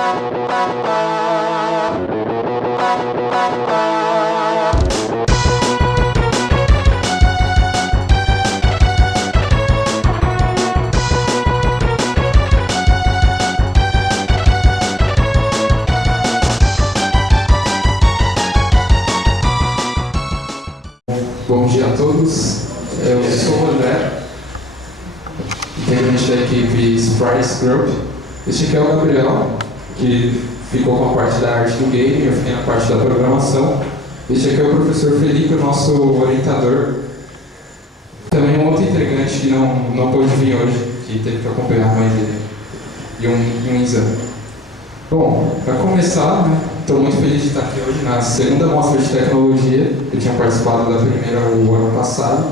Bom dia a todos, eu sou o André, integrante da equipe Surprise Group. Este aqui é o Gabriel, que ficou com a parte da arte do game, eu fiquei na parte da programação. Este aqui é o professor Felipe, o nosso orientador. Também um outro integrante que não pôde vir hoje, que teve que acompanhar a mãe dele e um exame. Bom, para começar, estou muito feliz de estar aqui hoje na segunda mostra de tecnologia. Eu tinha participado da primeira o ano passado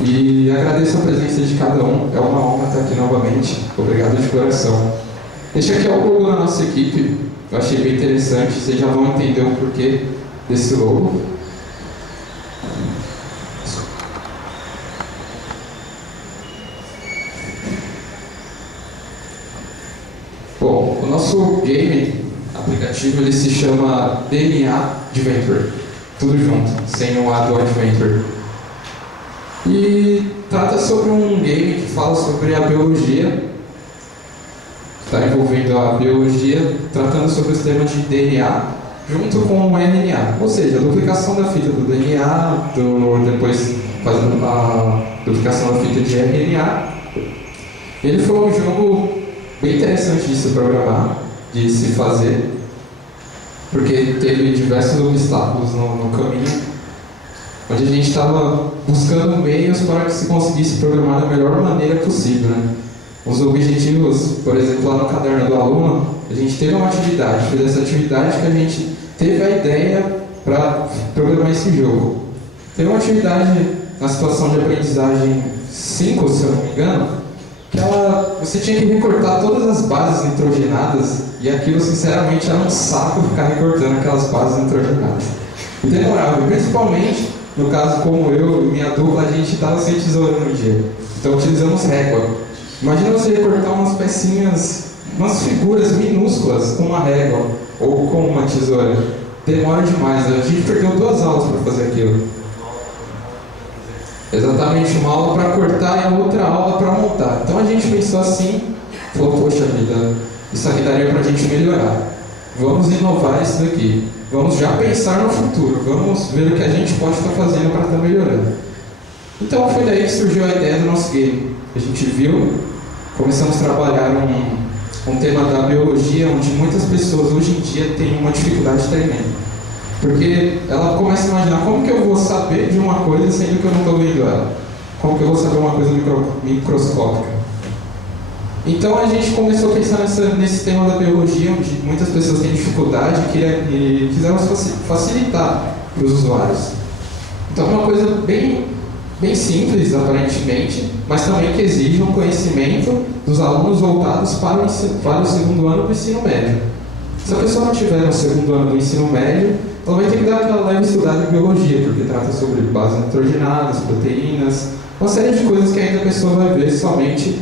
e agradeço a presença de cada um. É uma honra estar aqui novamente. Obrigado de coração. Este aqui é o logo da nossa equipe. Eu achei bem interessante. Vocês já vão entender o porquê desse logo. Bom, o nosso game aplicativo ele se chama DNA Adventure, tudo junto, sem o A do Adventure. E trata sobre um game que fala sobre a biologia, está envolvendo a biologia, tratando sobre os temas de DNA junto com o RNA, ou seja, a duplicação da fita do DNA, depois fazendo a duplicação da fita de RNA. Ele foi um jogo bem interessante de se programar, de se fazer, porque teve diversos obstáculos no caminho, onde a gente estava buscando meios para que se conseguisse programar da melhor maneira possível. Os objetivos, por exemplo, lá no caderno do aluno, a gente teve uma atividade, foi dessa atividade que a gente teve a ideia para programar esse jogo. Teve uma atividade na situação de aprendizagem 5, se eu não me engano, que você tinha que recortar todas as bases nitrogenadas, e aquilo sinceramente era um saco ficar recortando aquelas bases nitrogenadas. E demorava, principalmente no caso como eu e minha dupla, a gente estava sem tesoura no dia, então utilizamos régua. Imagina você recortar umas pecinhas, umas figuras minúsculas com uma régua ou com uma tesoura. Demora demais, a gente perdeu 2 aulas para fazer aquilo. Exatamente, uma aula para cortar e outra aula para montar. Então a gente pensou assim, falou, poxa vida, isso aqui daria para a gente melhorar. Vamos inovar isso daqui. Vamos já pensar no futuro. Vamos ver o que a gente pode estar fazendo para estar melhorando. Então foi daí que surgiu a ideia do nosso game. A gente viu, começamos a trabalhar um tema da biologia, onde muitas pessoas hoje em dia têm uma dificuldade tremenda. Porque ela começa a imaginar como que eu vou saber de uma coisa sendo que eu não estou vendo ela. Como que eu vou saber uma coisa microscópica. Então a gente começou a pensar nesse tema da biologia, onde muitas pessoas têm dificuldade e quiseram facilitar para os usuários. Então é uma coisa bem simples, aparentemente, mas também que exige um conhecimento dos alunos voltados para o segundo ano do ensino médio. Se a pessoa não estiver no segundo ano do ensino médio, ela vai ter que dar aquela leve estudada em biologia, porque trata sobre bases nitrogenadas, proteínas, uma série de coisas que ainda a pessoa vai ver somente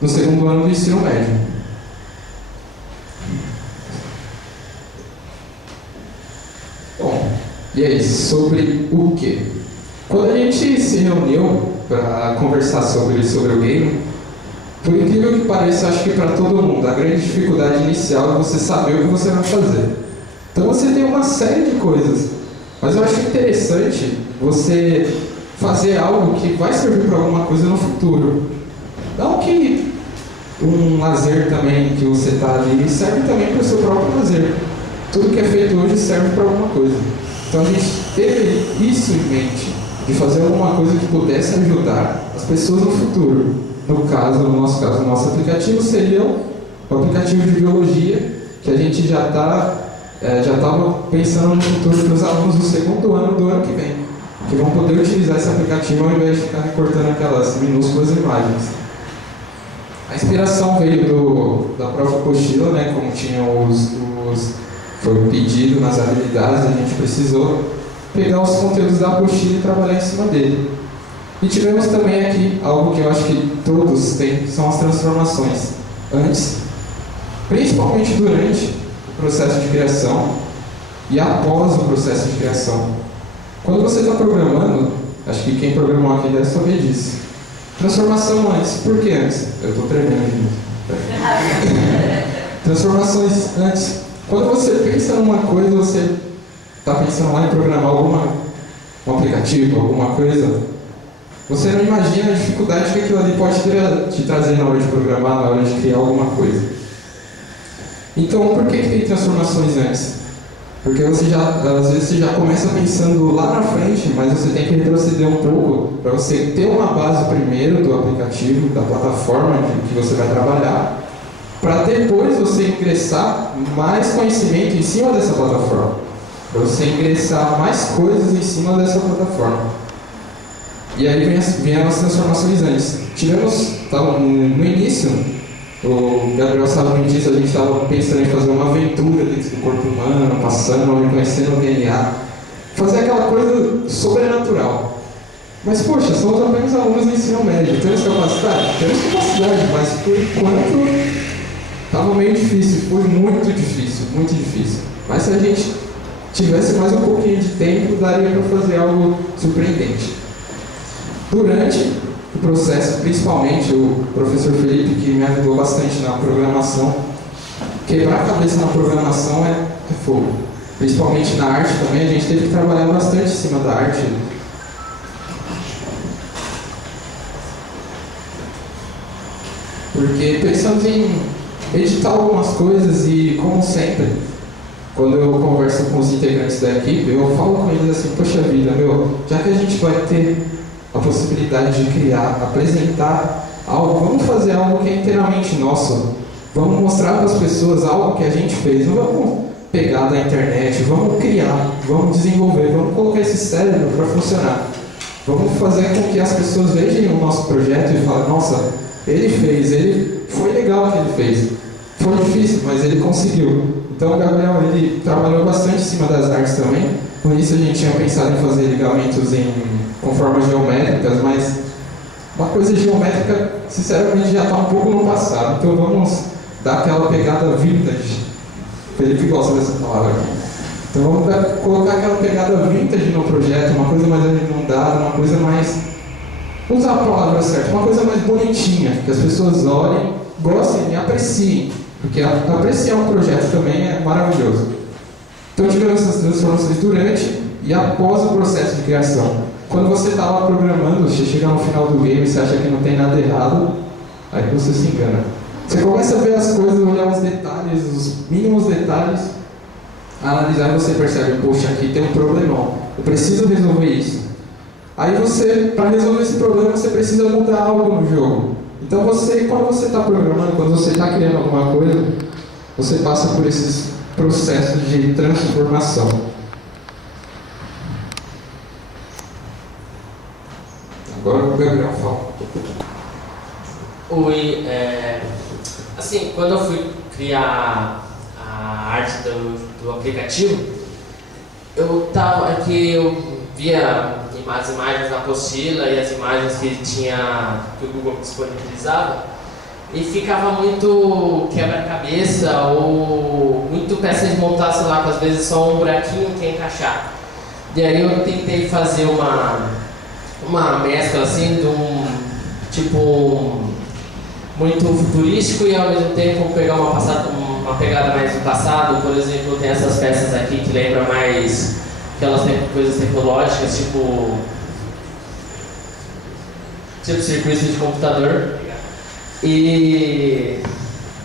no segundo ano do ensino médio. Bom, e é isso, sobre o quê? Quando a gente se reuniu para conversar sobre o game, por incrível que pareça, acho que para todo mundo, a grande dificuldade inicial é você saber o que você vai fazer. Então você tem uma série de coisas, mas eu acho interessante você fazer algo que vai servir para alguma coisa no futuro. Não que um lazer também que você está ali serve também para o seu próprio lazer. Tudo que é feito hoje serve para alguma coisa. Então a gente teve isso em mente, de fazer alguma coisa que pudesse ajudar as pessoas no futuro. No nosso caso, o nosso aplicativo seria o aplicativo de biologia, que a gente já estava pensando no futuro para os alunos do segundo ano do ano que vem, que vão poder utilizar esse aplicativo ao invés de ficar recortando aquelas minúsculas imagens. A inspiração veio da própria apostila, como tinham foi pedido nas habilidades, a gente precisou pegar os conteúdos da apostila e trabalhar em cima dele. E tivemos também aqui algo que eu acho que todos têm, são as transformações. Antes principalmente durante o processo de criação e após o processo de criação. Quando você está programando, acho que quem programou aqui deve saber disso. Transformação antes. Por que antes? Eu estou tremendo aqui. Transformações antes. Quando você pensa numa coisa, você está pensando lá em programar um aplicativo, alguma coisa, você não imagina a dificuldade que aquilo ali pode te trazer na hora de programar, na hora de criar alguma coisa. Então, por que tem transformações antes? Porque às vezes você já começa pensando lá na frente, mas você tem que retroceder um pouco para você ter uma base primeiro do aplicativo, da plataforma que você vai trabalhar, para depois você ingressar mais conhecimento em cima dessa plataforma, para você ingressar mais coisas em cima dessa plataforma. E aí vem as transformações antes. No início, o Gabriel estava me disse, a gente estava pensando em fazer uma aventura dentro do corpo humano, passando, reconhecendo o DNA, fazer aquela coisa sobrenatural. Mas, poxa, somos apenas alunos do ensino médio, temos capacidade? Temos capacidade, mas por enquanto estava meio difícil, foi muito difícil, muito difícil. Mas se a gente tivesse mais um pouquinho de tempo, daria para fazer algo surpreendente. Durante o processo, principalmente o professor Felipe, que me ajudou bastante na programação, quebrar a cabeça na programação é fogo. Principalmente na arte também, a gente teve que trabalhar bastante em cima da arte. Porque pensamos em editar algumas coisas e, como sempre, quando eu converso com os integrantes da equipe, eu falo com eles assim, poxa vida, já que a gente vai ter a possibilidade de criar, apresentar algo, vamos fazer algo que é inteiramente nosso. Vamos mostrar para as pessoas algo que a gente fez. Não vamos pegar da internet, vamos criar, vamos desenvolver, vamos colocar esse cérebro para funcionar. Vamos fazer com que as pessoas vejam o nosso projeto e falem, nossa, foi legal o que ele fez. Foi difícil, mas ele conseguiu. Então o Gabriel, ele trabalhou bastante em cima das artes também. No início a gente tinha pensado em fazer ligamentos com formas geométricas, mas uma coisa geométrica, sinceramente, já está um pouco no passado. Então vamos dar aquela pegada vintage. O Felipe gosta dessa palavra. Então vamos colocar aquela pegada vintage no projeto, uma coisa mais arredondada, uma coisa mais... usar a palavra certa, uma coisa mais bonitinha, que as pessoas olhem, gostem e apreciem. Porque apreciar um projeto também é maravilhoso. Então tivemos essas transformações durante e após o processo de criação. Quando você está lá programando, você chega no final do game e você acha que não tem nada errado, aí você se engana. Você começa a ver as coisas, olhar os detalhes, os mínimos detalhes, analisar e você percebe, poxa, aqui tem um problemão, eu preciso resolver isso. Aí você, para resolver esse problema, você precisa mudar algo no jogo. Então quando você está programando, quando você está criando alguma coisa, você passa por esses processos de transformação. Agora o Gabriel fala. Oi, assim, quando eu fui criar a arte do aplicativo, eu via as imagens da apostila e as imagens que o Google disponibilizava e ficava muito quebra-cabeça ou muito peça de montar, sei lá, que às vezes só um buraquinho que encaixar. E aí eu tentei fazer uma mescla assim de muito futurístico e ao mesmo tempo pegar uma pegada mais do passado. Por exemplo, tem essas peças aqui que lembram mais aquelas coisas tecnológicas, tipo circuito de computador. E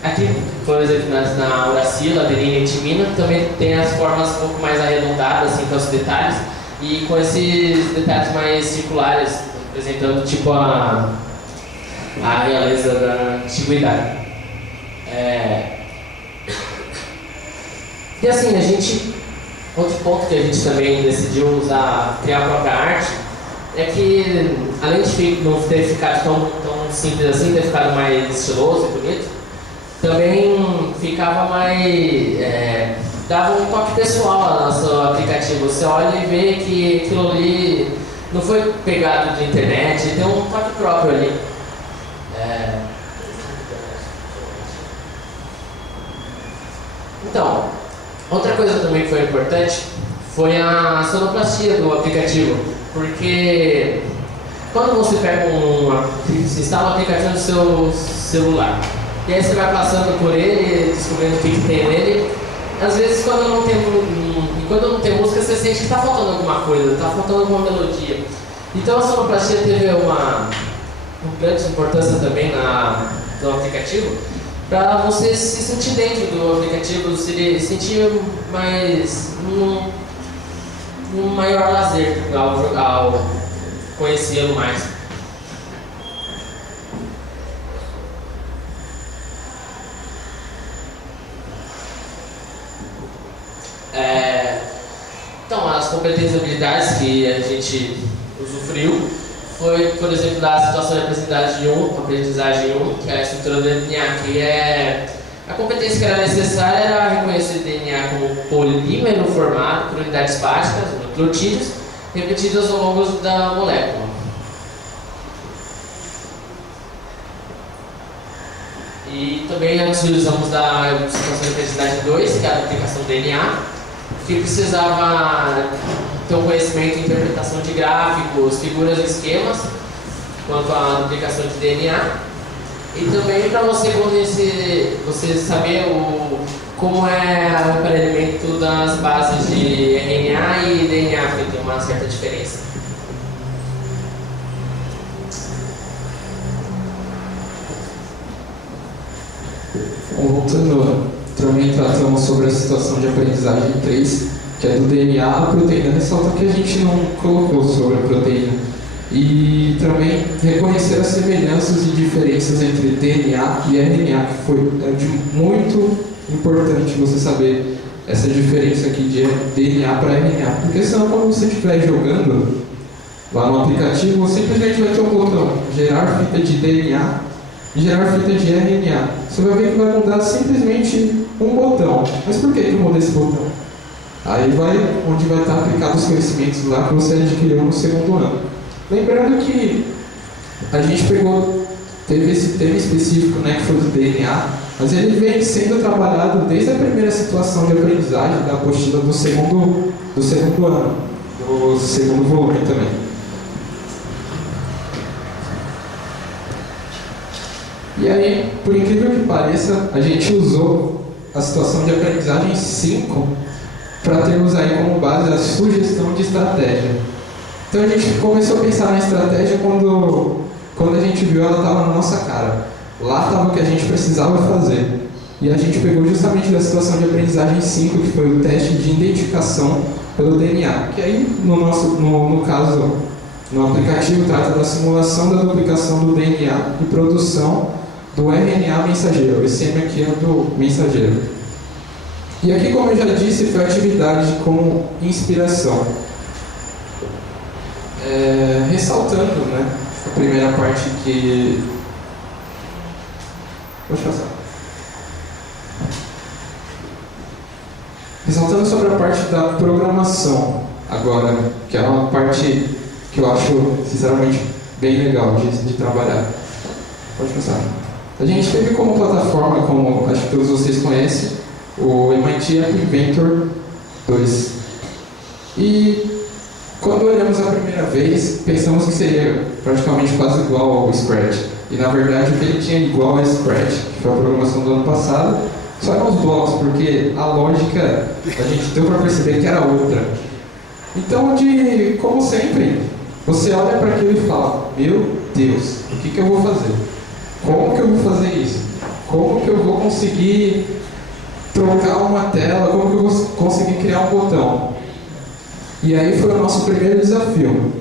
aqui, por exemplo, na Uracila, Adelina e Timina, também tem as formas um pouco mais arredondadas, assim, com os detalhes, e com esses detalhes mais circulares, apresentando tipo a realeza da antiguidade. E assim, outro ponto que a gente também decidiu criar a própria arte, é que além de não ter ficado tão simples assim, ter ficado mais estiloso e bonito, também ficava mais... dava um toque pessoal ao nosso aplicativo. Você olha e vê que aquilo ali não foi pegado de internet, tem um toque próprio ali. Então, outra coisa também que foi importante foi a sonoplastia do aplicativo, porque quando você você instala um aplicativo no seu celular, e aí você vai passando por ele, descobrindo o que tem nele, às vezes quando não tem música, você sente que está faltando alguma coisa, está faltando alguma melodia. Então a sonoplastia teve uma grande importância também no aplicativo, para você se sentir dentro do aplicativo, se sentir mais um maior lazer ao conhecê-lo mais. Então, as competências e habilidades que a gente usufruiu foi, por exemplo, da situação de aprendizagem 1, que é a estrutura do DNA, que é a competência que era necessária era reconhecer o DNA como polímero formado por unidades básicas, nucleotídeos, repetidas ao longo da molécula. E também nós utilizamos da situação de aprendizagem 2, que é a aplicação do DNA, que precisava ter um conhecimento em interpretação de gráficos, figuras e esquemas, quanto à aplicação de DNA. E também para você saber como é o emparelhamento das bases de RNA e DNA, que tem uma certa diferença. Voltando, também tratamos sobre a situação de aprendizagem 3, que é do DNA à proteína. Ressalta que a gente não colocou sobre a proteína. E também reconhecer as semelhanças e diferenças entre DNA e RNA, que foi muito importante você saber essa diferença aqui de DNA para RNA. Porque senão, quando você estiver jogando lá no aplicativo, você simplesmente vai ter um botão gerar fita de DNA e gerar fita de RNA. Você vai ver que vai mudar simplesmente um botão. Mas por que eu mudei esse botão? Aí onde vai estar aplicados os conhecimentos lá que você adquiriu no segundo ano. Lembrando que a gente teve esse tema específico, né, que foi do DNA, mas ele vem sendo trabalhado desde a primeira situação de aprendizagem da apostila do segundo ano, do segundo volume também. E aí, por incrível que pareça, a gente usou a situação de aprendizagem 5 para termos aí como base a sugestão de estratégia. Então a gente começou a pensar na estratégia quando a gente viu ela estava na nossa cara. Lá estava o que a gente precisava fazer. E a gente pegou justamente da situação de aprendizagem 5, que foi o teste de identificação pelo DNA. Que aí, no caso, no aplicativo, trata da simulação da duplicação do DNA e produção do RNA mensageiro. Esse M aqui é do mensageiro. E aqui, como eu já disse, foi atividade com inspiração. Ressaltando, né, a primeira parte que... Pode passar. Ressaltando sobre a parte da programação, agora, que é uma parte que eu acho, sinceramente, bem legal de trabalhar. Pode passar. A gente teve como plataforma, como acho que todos vocês conhecem, o MIT App Inventor 2. E quando olhamos a primeira vez, pensamos que seria praticamente quase igual ao Scratch. E na verdade o que ele tinha igual ao Scratch, que foi a programação do ano passado, só eram os blocos, porque a lógica a gente deu para perceber que era outra. Então, como sempre, você olha para aquilo e fala: meu Deus, o que eu vou fazer? Como que eu vou fazer isso? Como que eu vou conseguir trocar uma tela? Como que eu vou conseguir criar um botão? E aí foi o nosso primeiro desafio.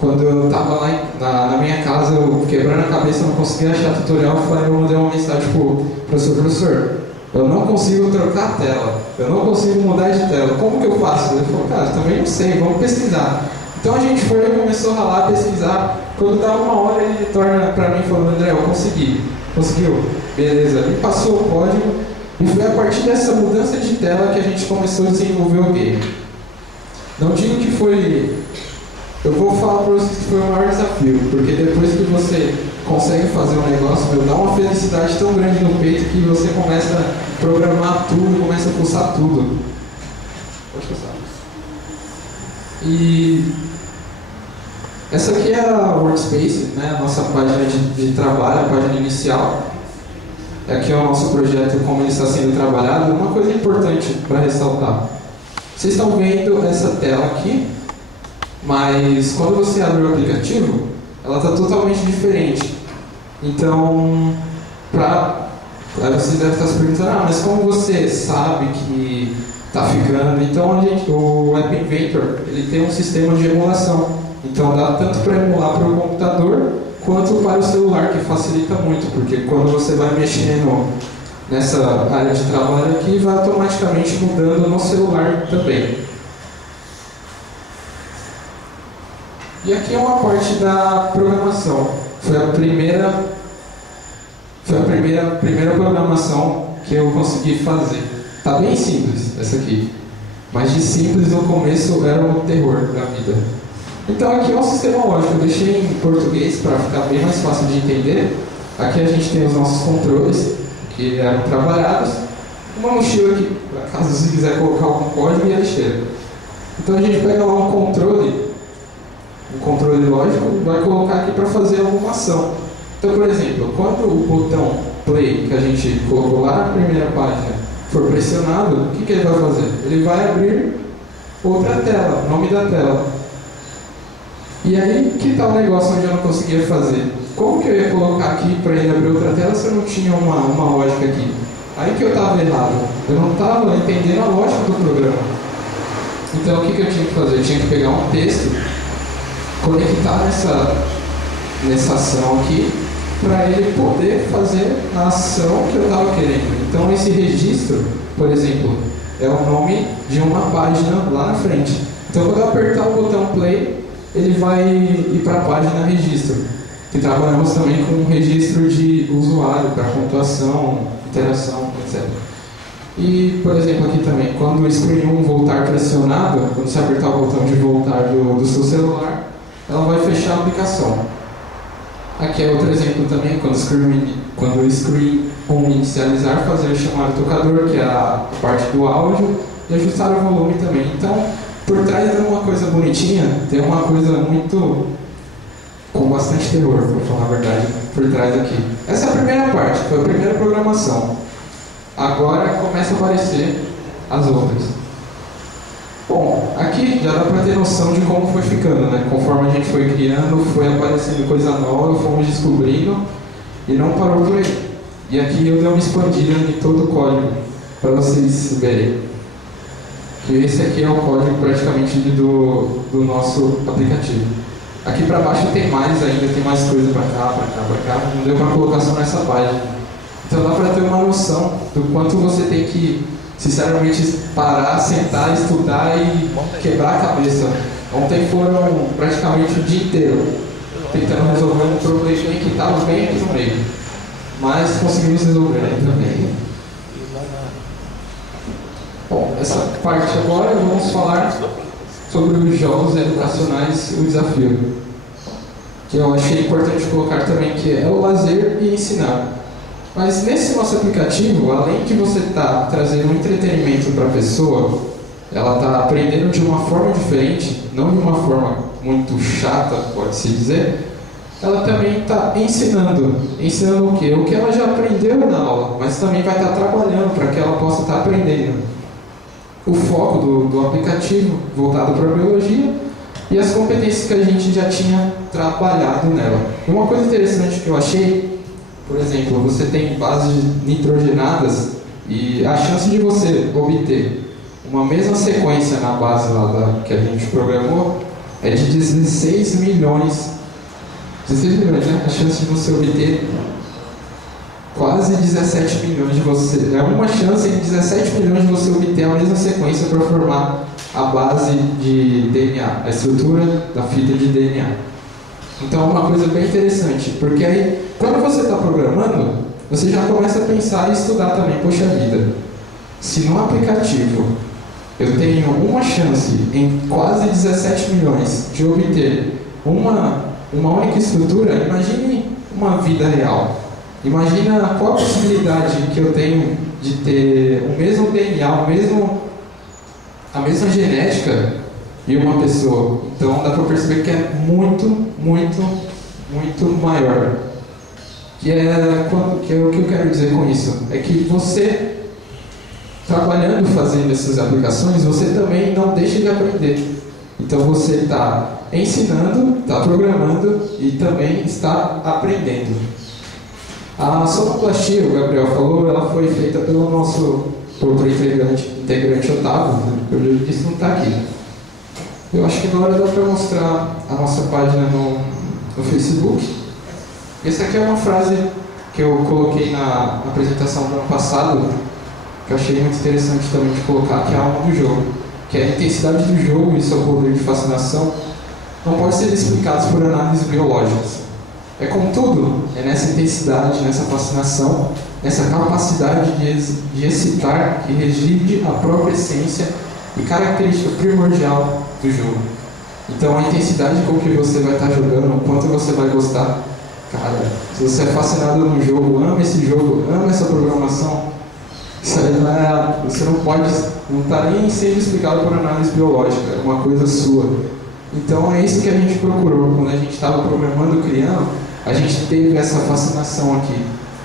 Quando eu estava lá na minha casa, eu quebrando a cabeça, não conseguia achar tutorial, eu mandei uma mensagem pro professor, eu não consigo trocar a tela, eu não consigo mudar de tela, como que eu faço? Ele falou: cara, também não sei, vamos pesquisar. Então a gente foi e começou a ralar, pesquisar. Quando dava uma hora, ele retorna para mim falando: André, eu consegui. Conseguiu? Beleza. E passou o código. E foi a partir dessa mudança de tela que a gente começou a desenvolver o game. Não digo que foi... Eu vou falar para vocês que foi o maior desafio, porque depois que você consegue fazer um negócio, meu, dá uma felicidade tão grande no peito que você começa a programar tudo, começa a pulsar tudo. Pode passar. E essa aqui é a Workspace, né, a nossa página de trabalho, a página inicial. Aqui é o nosso projeto, como ele está sendo trabalhado. Uma coisa importante para ressaltar. Vocês estão vendo essa tela aqui, mas quando você abre o aplicativo, ela está totalmente diferente. Então, aí você deve estar se perguntando, mas como você sabe que está ficando? Então, o App Inventor, ele tem um sistema de emulação. Então, dá tanto para emular para o computador, quanto para o celular, que facilita muito, porque quando você vai mexendo nessa área de trabalho aqui, vai automaticamente mudando no celular também. E aqui é uma parte da programação. Foi a primeira programação que eu consegui fazer. Tá bem simples essa aqui, mas de simples no começo era o terror da vida. Então aqui é um sistema lógico, eu deixei em português para ficar bem mais fácil de entender. Aqui a gente tem os nossos controles, que eram trabalhados. Uma mochila aqui, para caso você quiser colocar algum código, e a lixeira. Então a gente pega lá um controle lógico, e vai colocar aqui para fazer alguma ação. Então, por exemplo, quando o botão play, que a gente colocou lá na primeira página, for pressionado, o que ele vai fazer? Ele vai abrir outra tela, nome da tela. E aí, que tal o negócio onde eu não conseguia fazer? Como que eu ia colocar aqui para ele abrir outra tela se eu não tinha uma lógica aqui? Aí que eu estava errado. Eu não estava entendendo a lógica do programa. Então, o que eu tinha que fazer? Eu tinha que pegar um texto, conectar nessa ação aqui, para ele poder fazer a ação que eu estava querendo. Então, esse registro, por exemplo, é o nome de uma página lá na frente. Então, quando eu apertar o botão play, ele vai ir para a página registro, que trabalhamos também com um registro de usuário para pontuação, interação, etc. E, por exemplo, aqui também, quando o screen 1 voltar pressionado, quando você apertar o botão de voltar do seu celular, ela vai fechar a aplicação. Aqui é outro exemplo também, quando o screen 1 inicializar, fazer chamar o tocador, que é a parte do áudio, e ajustar o volume também. Então, por trás de uma coisa bonitinha, tem uma coisa muito com bastante terror, para falar a verdade, por trás aqui. Essa é a primeira parte, foi a primeira programação. Agora começa a aparecer as outras. Bom, aqui já dá para ter noção de como foi ficando, né? Conforme a gente foi criando, foi aparecendo coisa nova, fomos descobrindo e não parou por aí. E aqui eu dei uma expandida em todo o código, para vocês verem. Que esse aqui é o código praticamente do nosso aplicativo. Aqui para baixo tem mais ainda, tem mais coisa para cá, não deu para colocar só nessa página. Então dá para ter uma noção do quanto você tem que, sinceramente, parar, sentar, estudar e quebrar a cabeça. Ontem foram praticamente o dia inteiro tentando resolver um probleminha que estava bem aqui no meio. Mas conseguimos resolver também. Bom, essa parte agora vamos falar sobre os jogos educacionais, o desafio. Que eu achei importante colocar também, que é o lazer e ensinar. Mas nesse nosso aplicativo, além de você estar trazendo um entretenimento para a pessoa, ela está aprendendo de uma forma diferente, não de uma forma muito chata, pode-se dizer, ela também está ensinando. Ensinando o quê? O que ela já aprendeu na aula, mas também vai estar trabalhando para que ela possa estar aprendendo. O foco do aplicativo voltado para a biologia e as competências que a gente já tinha trabalhado nela. Uma coisa interessante que eu achei, por exemplo, você tem bases nitrogenadas e a chance de você obter uma mesma sequência na base lá que a gente programou é de 16 milhões. 16 milhões, né? A chance de você obter quase 17 milhões de você. É uma chance em 17 milhões de você obter a mesma sequência para formar a base de DNA, a estrutura da fita de DNA. Então é uma coisa bem interessante, porque aí, quando você está programando, você já começa a pensar e estudar também. Poxa vida, se no aplicativo eu tenho uma chance em quase 17 milhões de obter uma única estrutura, imagine uma vida real. Imagina qual a possibilidade que eu tenho de ter o mesmo DNA, a mesma genética e uma pessoa. Então dá para perceber que é muito, muito, muito maior. Que é o que eu quero dizer com isso? É que você, trabalhando, fazendo essas aplicações, você também não deixa de aprender. Então você está ensinando, está programando e também está aprendendo. A sonoplastia, o Gabriel falou, ela foi feita pelo nosso outro integrante Otávio, né? Eu disse não está aqui. Eu acho que agora dá para mostrar a nossa página no Facebook. Essa aqui é uma frase que eu coloquei na apresentação do ano passado, que eu achei muito interessante também de colocar, que é a alma do jogo. Que é a intensidade do jogo e seu poder de fascinação não pode ser explicados por análises biológicas. É contudo, é nessa intensidade, nessa fascinação, nessa capacidade de excitar que reside a própria essência e característica primordial do jogo. Então a intensidade com que você vai estar jogando, o quanto você vai gostar, cara, se você é fascinado no jogo, ama esse jogo, ama essa programação, isso aí você não está nem sendo explicado por análise biológica, é uma coisa sua. Então é isso que a gente procurou, quando a gente estava programando, criando, a gente teve essa fascinação aqui,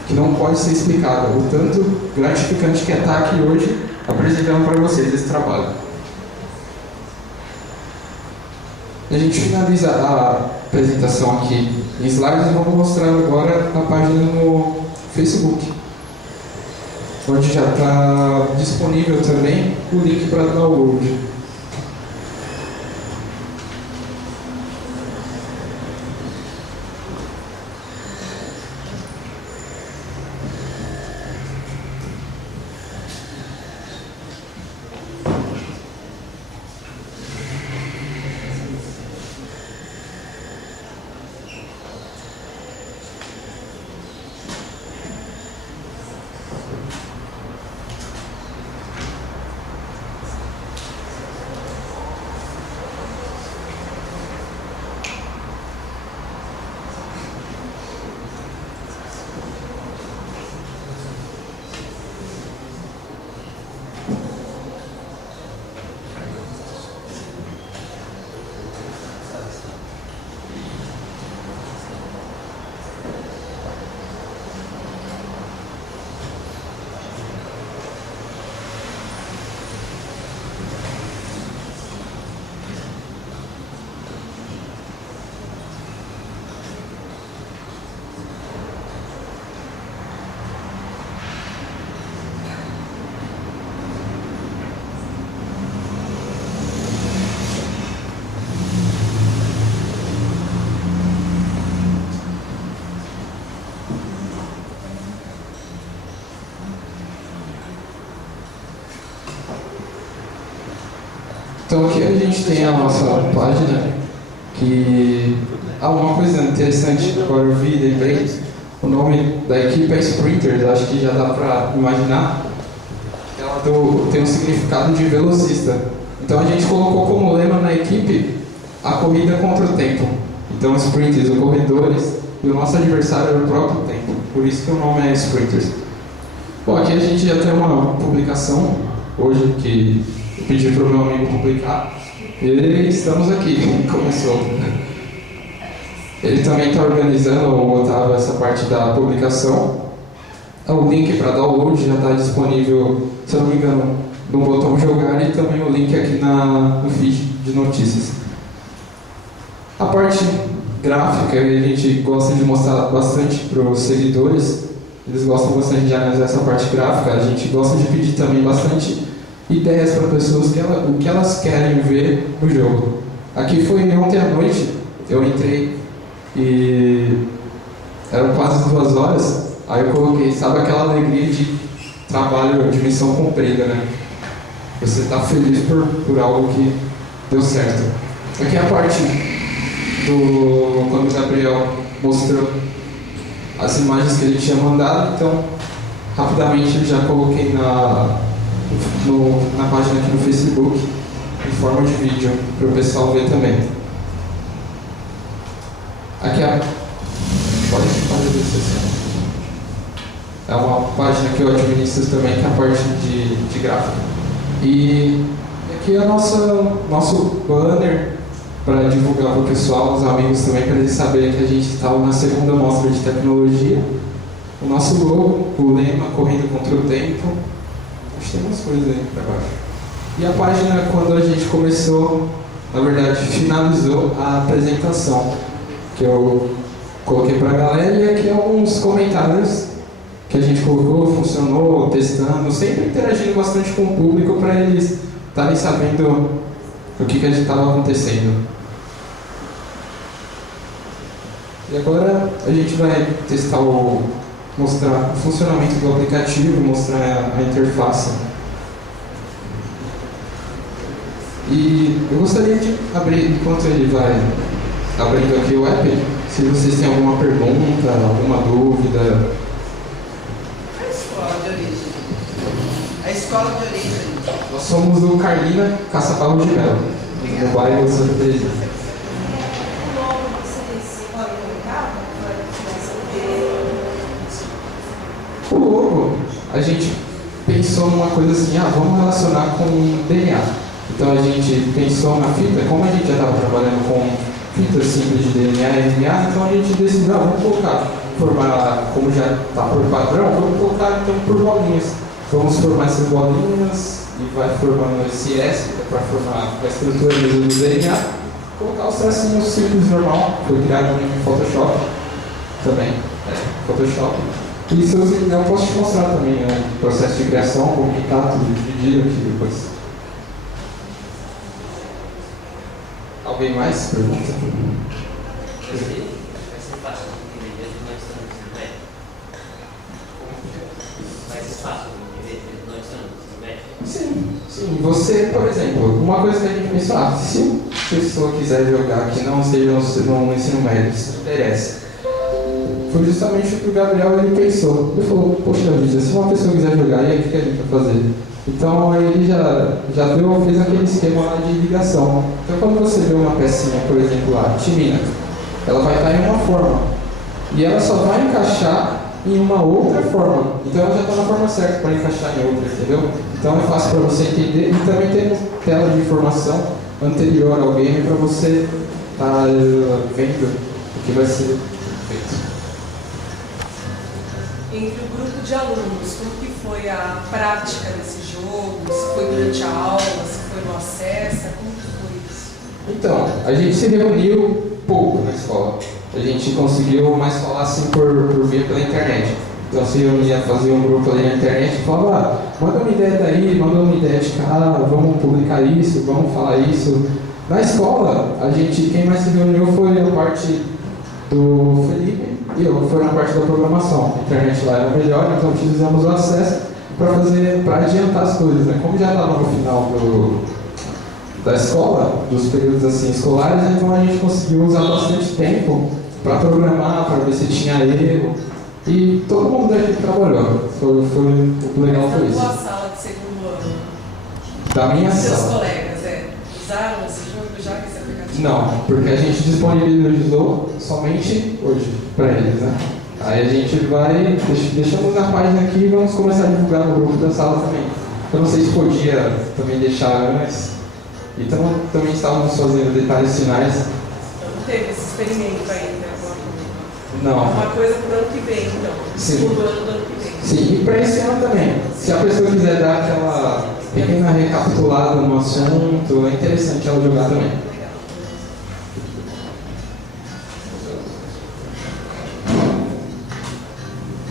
que não pode ser explicada, o tanto gratificante que é estar aqui hoje apresentando para vocês esse trabalho. A gente finaliza a apresentação aqui em slides e vamos mostrar agora na página no Facebook, onde já está disponível também o link para download. Então aqui a gente tem a nossa página, que uma coisa interessante, agora eu vi, lembrei, o nome da equipe é Sprinters, acho que já dá para imaginar. Ela tem um significado de velocista. Então a gente colocou como lema na equipe a corrida contra o tempo. Então Sprinters, os corredores, e o nosso adversário é o próprio tempo. Por isso que o nome é Sprinters. Bom, aqui a gente já tem uma publicação hoje que eu pedi para o meu amigo publicar. E estamos aqui, começou. Ele também está organizando ou Otávio essa parte da publicação. O link para download já está disponível, se eu não me engano, no botão jogar e também o link aqui no feed de notícias. A parte gráfica a gente gosta de mostrar bastante para os seguidores. Eles gostam bastante de analisar essa parte gráfica. A gente gosta de pedir também bastante ideias para pessoas o que elas querem ver no jogo. Aqui foi ontem à noite, eu entrei e eram quase 2 horas, aí eu coloquei, sabe aquela alegria de trabalho, de missão cumprida, né? Você está feliz por algo que deu certo. Aqui é a parte quando o Gabriel mostrou as imagens que ele tinha mandado, então rapidamente já coloquei na página aqui no Facebook em forma de vídeo para o pessoal ver também. Aqui pode 360. É uma página que eu administro também, que é a parte de gráfico. E aqui é o nosso banner para divulgar para o pessoal, os amigos também, para eles saberem que a gente está na segunda mostra de tecnologia. O nosso logo, o lema, correndo contra o tempo. Acho que tem umas coisas aí para baixo. E a página, quando a gente começou, na verdade, finalizou a apresentação, que eu coloquei para a galera, e aqui alguns comentários que a gente colocou, funcionou, testando, sempre interagindo bastante com o público para eles estarem sabendo o que a gente estava acontecendo. E agora a gente vai testar mostrar o funcionamento do aplicativo, mostrar a interface. E eu gostaria de abrir, enquanto ele vai abrindo aqui o app, se vocês têm alguma pergunta, alguma dúvida. A escola de origem. Nós somos do Carlina Caçapalo de Melo, no bairro Santa Terezinha. O nome vocês podem colocar O logo, a gente pensou numa coisa assim, vamos relacionar com DNA. Então a gente pensou na fita, como a gente já estava trabalhando com fitas simples de DNA e RNA, então a gente decidiu, vamos colocar, formar, como já está por padrão, vamos colocar então por bolinhas. Vamos formar essas bolinhas e vai formando esse S para formar a estrutura mesmo do DNA. Colocar os tracinhos simples normal, foi criado em Photoshop também, Photoshop. E se você quiser, eu posso te mostrar também o processo de criação, como que está tudo dividido aqui depois. Alguém mais pergunta? Vai ser fácil de entender, nós estamos no médico. Vai ser fácil de entender, nós estamos no médico. Sim. Você, por exemplo, uma coisa que a gente pensou, se a pessoa quiser jogar que não seja no ensino médio, se interessa. Foi justamente o que o Gabriel ele pensou. Ele falou, poxa vida, se uma pessoa quiser jogar, e aí o que a gente vai fazer? Então ele já fez aquele esquema lá de ligação. Então quando você vê uma pecinha, por exemplo, lá, timina, ela vai estar em uma forma. E ela só vai encaixar em uma outra forma. Então ela já está na forma certa para encaixar em outra, entendeu? Então é fácil para você entender. E também tem tela de informação anterior ao game para você estar vendo o que vai ser feito. Entre o grupo de alunos, como que foi a prática desse jogo? Se foi durante a aula, se foi no acesso, como que foi isso? Então, a gente se reuniu pouco na escola. A gente conseguiu mais falar assim por via pela internet. Então se reunia, fazia um grupo ali na internet e falava, manda uma ideia daí, manda uma ideia de cá, vamos publicar isso, vamos falar isso. Na escola, quem mais se reuniu foi a parte do Felipe e eu, foi na parte da programação. A internet lá era melhor, então utilizamos o acesso para adiantar as coisas, né? Como já estava no final da escola, dos períodos assim escolares, então a gente conseguiu usar bastante tempo para programar, para ver se tinha erro. E todo mundo daqui trabalhou. O legal foi isso. Na tua sala de segundo ano, Da minha seus sala. colegas, usaram esse jogo já, esse aplicativo? Não, porque a gente disponibilizou somente hoje para eles, né? Aí a gente vai, deixamos na página aqui e vamos começar a divulgar no grupo da sala também. Eu não sei se podia também deixar antes. Então também estávamos fazendo detalhes finais. Então não teve esse experimento ainda agora? Não. Uma coisa para o ano que vem, então. Sim. Segundo ano do ano que vem. Sim, e para esse ano também. Se a pessoa quiser dar aquela pequena recapitulada no assunto, é interessante ela jogar também.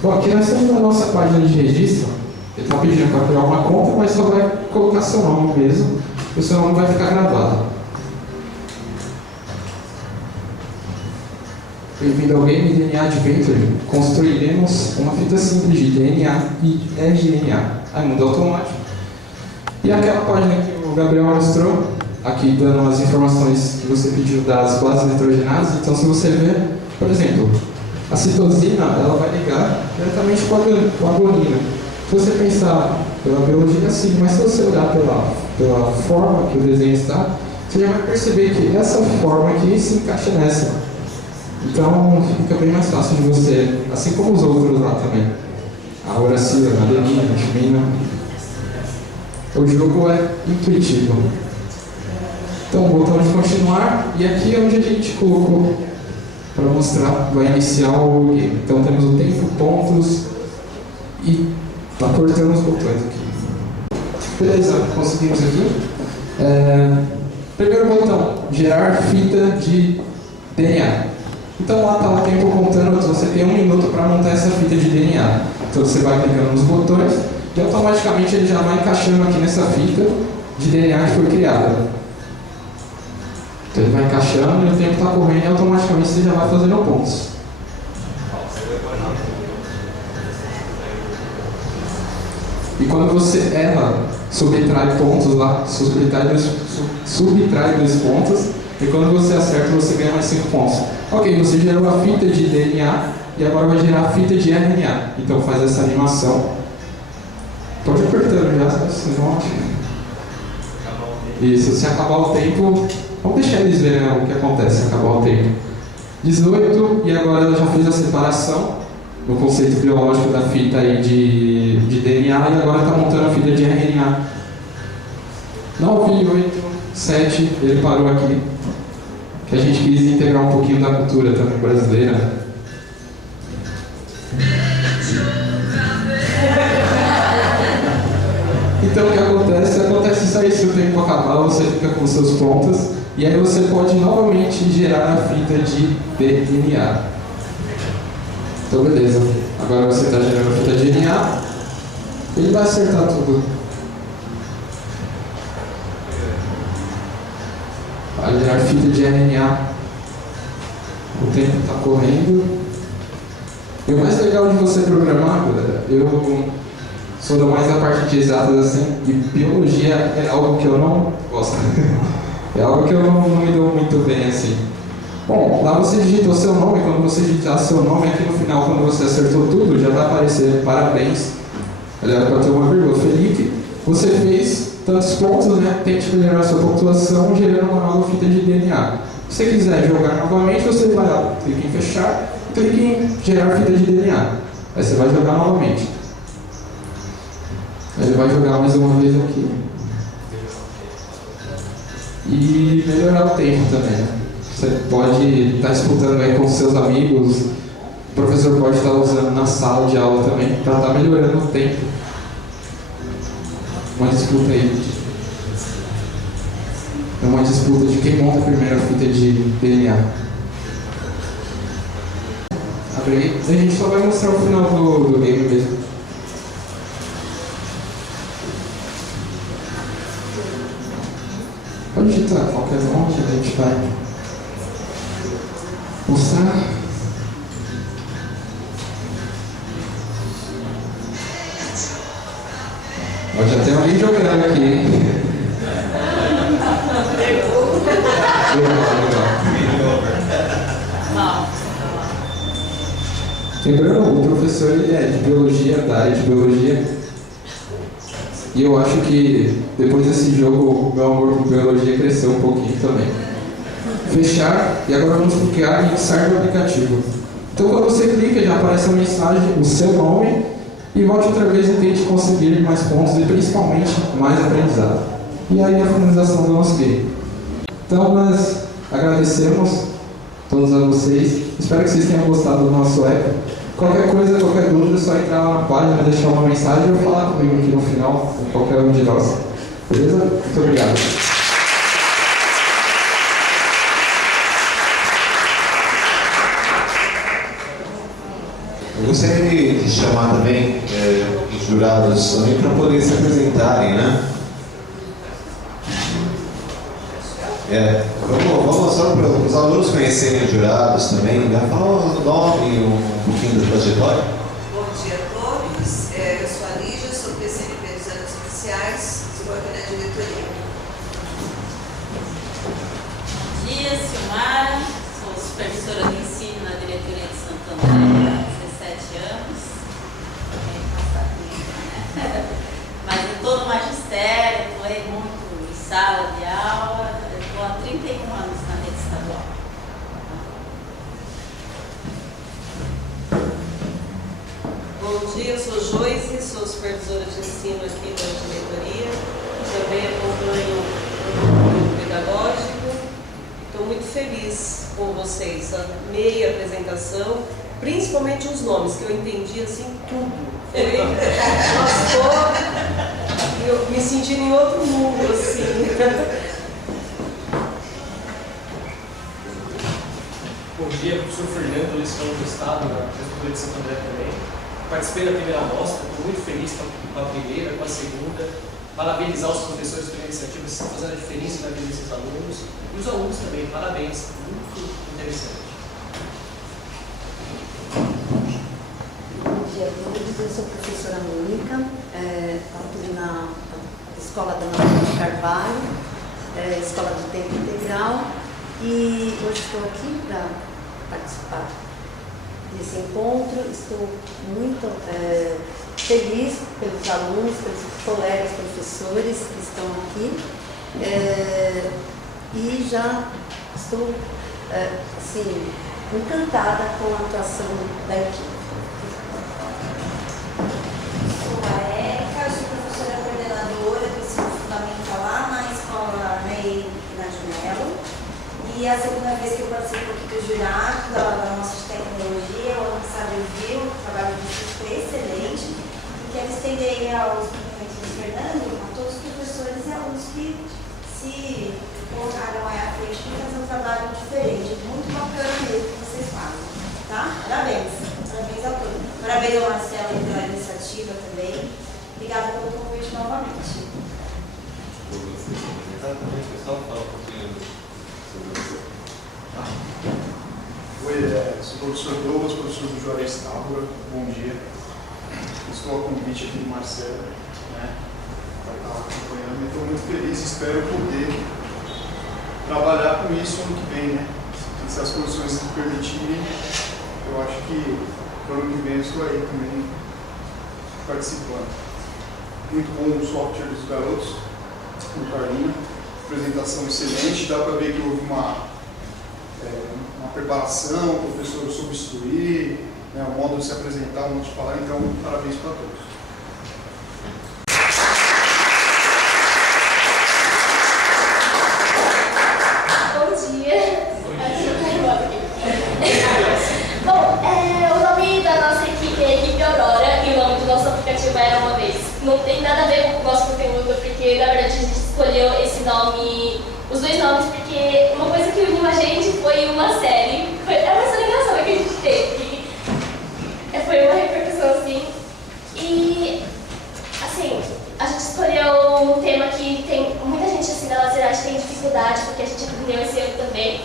Bom, aqui nós temos a nossa página de registro. Ele está pedindo para criar uma conta, mas só vai colocar seu nome mesmo. O seu nome vai ficar gravado. Bem-vindo ao Game DNA Adventure. Construiremos uma fita simples de DNA e RNA. Aí muda automático. E aquela página que o Gabriel mostrou, aqui dando as informações que você pediu das bases nitrogenadas. Então, se você ver, por exemplo, a citosina, ela vai ligar diretamente com a guanina. Se você pensar pela biologia, sim, mas se você olhar pela forma que o desenho está, você já vai perceber que essa forma aqui se encaixa nessa. Então fica bem mais fácil de você, assim como os outros lá também. A Horacila, a Adelina, a Timina. O jogo é intuitivo. Então botamos continuar e aqui é onde a gente colocou para mostrar, vai iniciar o game. Então temos o tempo, pontos e tá cortando os botões aqui. Beleza, conseguimos aqui. Primeiro botão, gerar fita de DNA. Então lá está o tempo contando, você tem 1 minuto para montar essa fita de DNA. Então você vai clicando nos botões e automaticamente ele já vai encaixando aqui nessa fita de DNA que foi criada. Então ele vai encaixando e o tempo está correndo e automaticamente você já vai fazendo pontos. E quando você erra, subtrai pontos lá, subtrai 2 pontos, e quando você acerta, você ganha mais 5 pontos. Ok, você gerou a fita de DNA e agora vai gerar a fita de RNA. Então faz essa animação. Pode ir apertando já, senão... Isso, se acabar o tempo, vamos deixar eles verem o que acontece se acabar o tempo. 18, e agora ela já fez a separação no conceito biológico da fita aí de DNA e agora está montando a fita de RNA. 9, 8, 7, ele parou aqui. Que a gente quis integrar um pouquinho da cultura também brasileira. Então o que acontece? Acontece isso aí, se o tempo acabar, você fica com seus pontos e aí você pode novamente gerar a fita de DNA. Então beleza, agora você está gerando a fita de DNA, ele vai acertar tudo. Vai gerar fita de RNA. O tempo está correndo. E o mais legal de você programar, eu sou mais da parte de exatas assim, e biologia é algo que eu não gosto. É algo que eu não me dou muito bem assim. Bom, lá você digitou seu nome, quando você digitar seu nome aqui no final, quando você acertou tudo, já vai aparecer parabéns. Aliás, pode ter uma vírgula, Felipe, você fez tantos pontos, né? Tente melhorar a sua pontuação gerando uma nova fita de DNA. Se você quiser jogar novamente, você vai lá, clica em fechar, clica em gerar fita de DNA. Aí você vai jogar novamente. Aí ele vai jogar mais uma vez aqui. E melhorar o tempo também, né? Você pode estar disputando aí com seus amigos, o professor pode estar usando na sala de aula também para estar melhorando o tempo. Uma disputa aí. É uma disputa de quem monta a primeira fita de DNA. Abre aí. A gente só vai mostrar o final do game mesmo. Pode digitar qualquer nome que a gente vai mostrar. Ó, já tem alguém jogando aqui, hein? Lembrando, o professor ele é de biologia, da área de biologia. E eu acho que depois desse jogo o meu amor por biologia cresceu um pouquinho também. Fechar, e agora vamos clicar em iniciar no aplicativo. Então quando você clica já aparece a mensagem, o seu nome, e volte outra vez e tente conseguir mais pontos e principalmente mais aprendizado. E aí a finalização do nosso game. Então nós agradecemos todos a vocês, espero que vocês tenham gostado do nosso app. Qualquer coisa, qualquer dúvida, é só entrar lá na página, deixar uma mensagem ou falar comigo aqui no final, com qualquer um de nós. Beleza? Muito obrigado. Eu gostaria de chamar também os jurados também para poder se apresentarem, né? Vamos só para os alunos conhecerem os jurados também, né? Fala o nome e um pouquinho da trajetória. Bom dia a todos, eu sou a Lígia, sou PCNP dos anos iniciais, sou aqui na diretoria. Bom dia, Silmara, sou supervisora de ensino na diretoria de Santo André há 17 anos. Mas eu estou no magistério, atuei muito em sala de aula, eu estou há 31 anos na rede estadual. dia, eu sou Joyce, sou supervisora de ensino aqui da diretoria, também acompanho o grupo pedagógico. Estou muito feliz com vocês, amei a apresentação, principalmente os nomes, que eu entendi assim tudo. Eu me sentindo em outro mundo, assim. Bom dia, professor Fernando, licenciado do Estado, da Prefeitura de Santo André também. Participei da primeira mostra, estou muito feliz com a primeira, com a segunda. Parabenizar os professores pela iniciativa, vocês estão fazendo a diferença na vida desses alunos. E os alunos também, parabéns, muito interessante. Bom dia a todos, eu sou a professora Mônica, atuo na Escola da Ana Carvalho, Escola de Tempo Integral, e hoje estou aqui para participar desse encontro. Estou muito feliz pelos alunos, pelos colegas professores que estão aqui, e já estou assim, encantada com a atuação da equipe. Sou a Érica, sou professora coordenadora do ensino fundamental lá na escola Ney Nadimelo. E a segunda vez que eu participo aqui do jurado da nossa tecnologia, o ano passado eu vi o trabalho de vocês foi excelente. E quero estender aí aos cumprimentos do Fernando, a todos os professores e alunos que se colocaram aí à frente para fazer um trabalho diferente. Muito bacana mesmo que vocês fazem. Tá? Parabéns. Parabéns a todos. Parabéns ao Marcelo pela iniciativa também. Obrigada pelo convite novamente. Exatamente, pessoal, fala um pouquinho sobre você. Oi, sou o professor Douglas, professor do Juarez Tábora. Bom dia. Estou a convite aqui do Marcelo, né, para estar acompanhando. Estou muito feliz, espero poder trabalhar com isso ano que vem, né? Se as condições nos permitirem, eu acho que no ano que vem eu estou aí também participando. Muito bom o software dos garotos, do Carlinho. Apresentação excelente, dá para ver que houve uma preparação, o professor soube instruir, né, o modo de se apresentar, o modo de falar, então parabéns para todos. Bom dia. Bom, o nome da nossa equipe é Equipe Aurora e o nome do nosso aplicativo Era Uma Vez. Não tem nada a ver com o nosso conteúdo, porque na verdade a gente escolheu esse nome, os dois nomes, porque uma coisa que uniu a gente foi uma série. É uma história engraçada que a gente teve. Foi uma repercussão assim. E, assim, a gente escolheu um tema que tem muita gente assim da Lacerate tem dificuldade, porque a gente aprendeu esse ano também.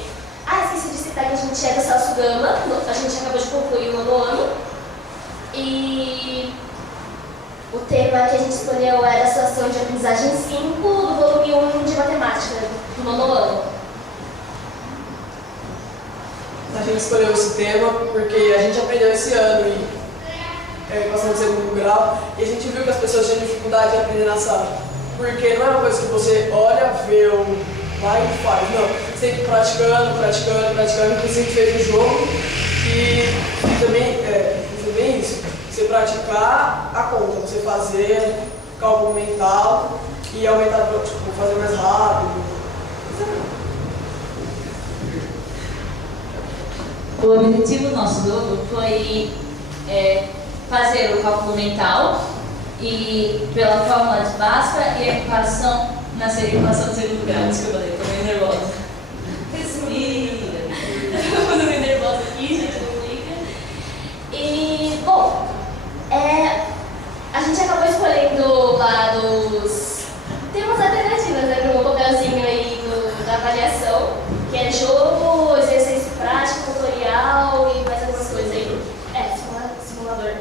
Esqueci de citar que a gente é do Celso Gama, a gente acabou de concluir o 9º ano. E o tema que a gente escolheu era a situação de aprendizagem 5 do volume 1 de matemática, do 9º ano. A gente escolheu esse tema porque a gente aprendeu esse ano e passando de segundo grau, e a gente viu que as pessoas tinham dificuldade de aprender na sala. Porque não é uma coisa que você olha, vê, vai e faz. Não, você tem que ir praticando. Inclusive a gente fez um jogo e também isso. Você praticar a conta, você fazer cálculo mental e aumentar, tipo, fazer mais rápido. O objetivo nosso grupo foi fazer o cálculo mental e pela fórmula de Bhaskara e a equação na série equação de segundo grau. Desculpa, eu tô meio nervosa. Respira. Eu tô meio nervosa aqui, gente, não liga. E, bom, a gente acabou escolhendo lá temos alternativas, né, no papelzinho aí da avaliação, que é jogo, exercício prático, tutorial e mais algumas coisas aí. Simulador.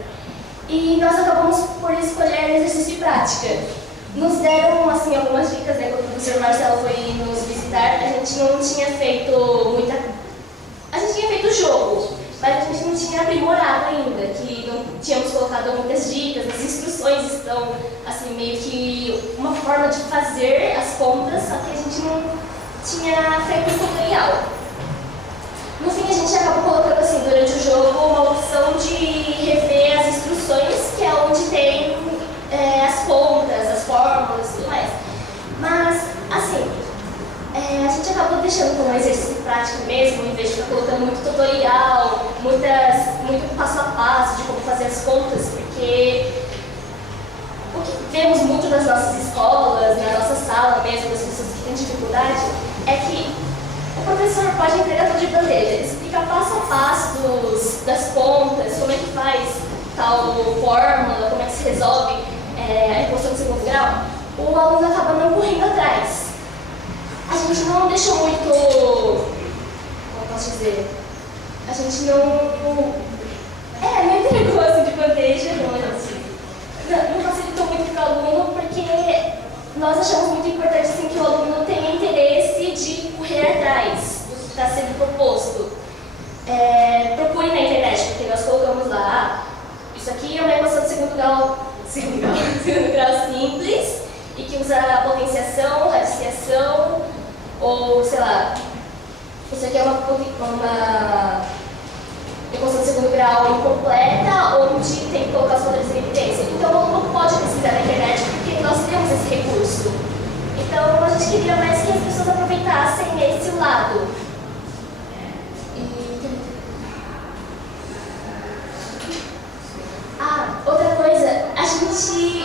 E nós acabamos por escolher exercício e prática. Nos deram, assim, algumas dicas, né, quando o professor Marcelo foi nos visitar. A gente não tinha feito A gente tinha feito o jogo, mas a gente não tinha aprimorado ainda, que não tínhamos colocado muitas dicas, as instruções estão, assim, meio que uma forma de fazer as contas, só que a gente não tinha feito o tutorial. No fim, a gente acabou colocando, assim, durante o jogo, uma opção de rever as instruções, que é deixando como exercício prático mesmo, em vez de ficar colocando muito tutorial, muito passo a passo de como fazer as contas, porque o que vemos muito nas nossas escolas, na nossa sala mesmo, das pessoas que têm dificuldade, é que o professor pode entregar tudo de bandeja, ele explica passo a passo das contas, como é que faz tal fórmula, como é que se resolve a equação de segundo grau, o aluno acaba não correndo atrás. A gente não deixa muito, como posso dizer, a gente não entregou assim de bandeja, não facilitou muito para o aluno, porque nós achamos muito importante assim, que o aluno tenha interesse de correr atrás do que está sendo proposto. Procure na internet, porque nós colocamos lá, isso aqui é uma equação de segundo grau simples, e que usa potenciação, radiciação, ou sei lá, isso aqui é uma equação de segundo grau incompleta, onde tem que colocar os fatores em evidência. Então o aluno pode pesquisar na internet, porque nós temos esse recurso. Então a gente queria mais que as pessoas aproveitassem esse lado. Outra coisa, a gente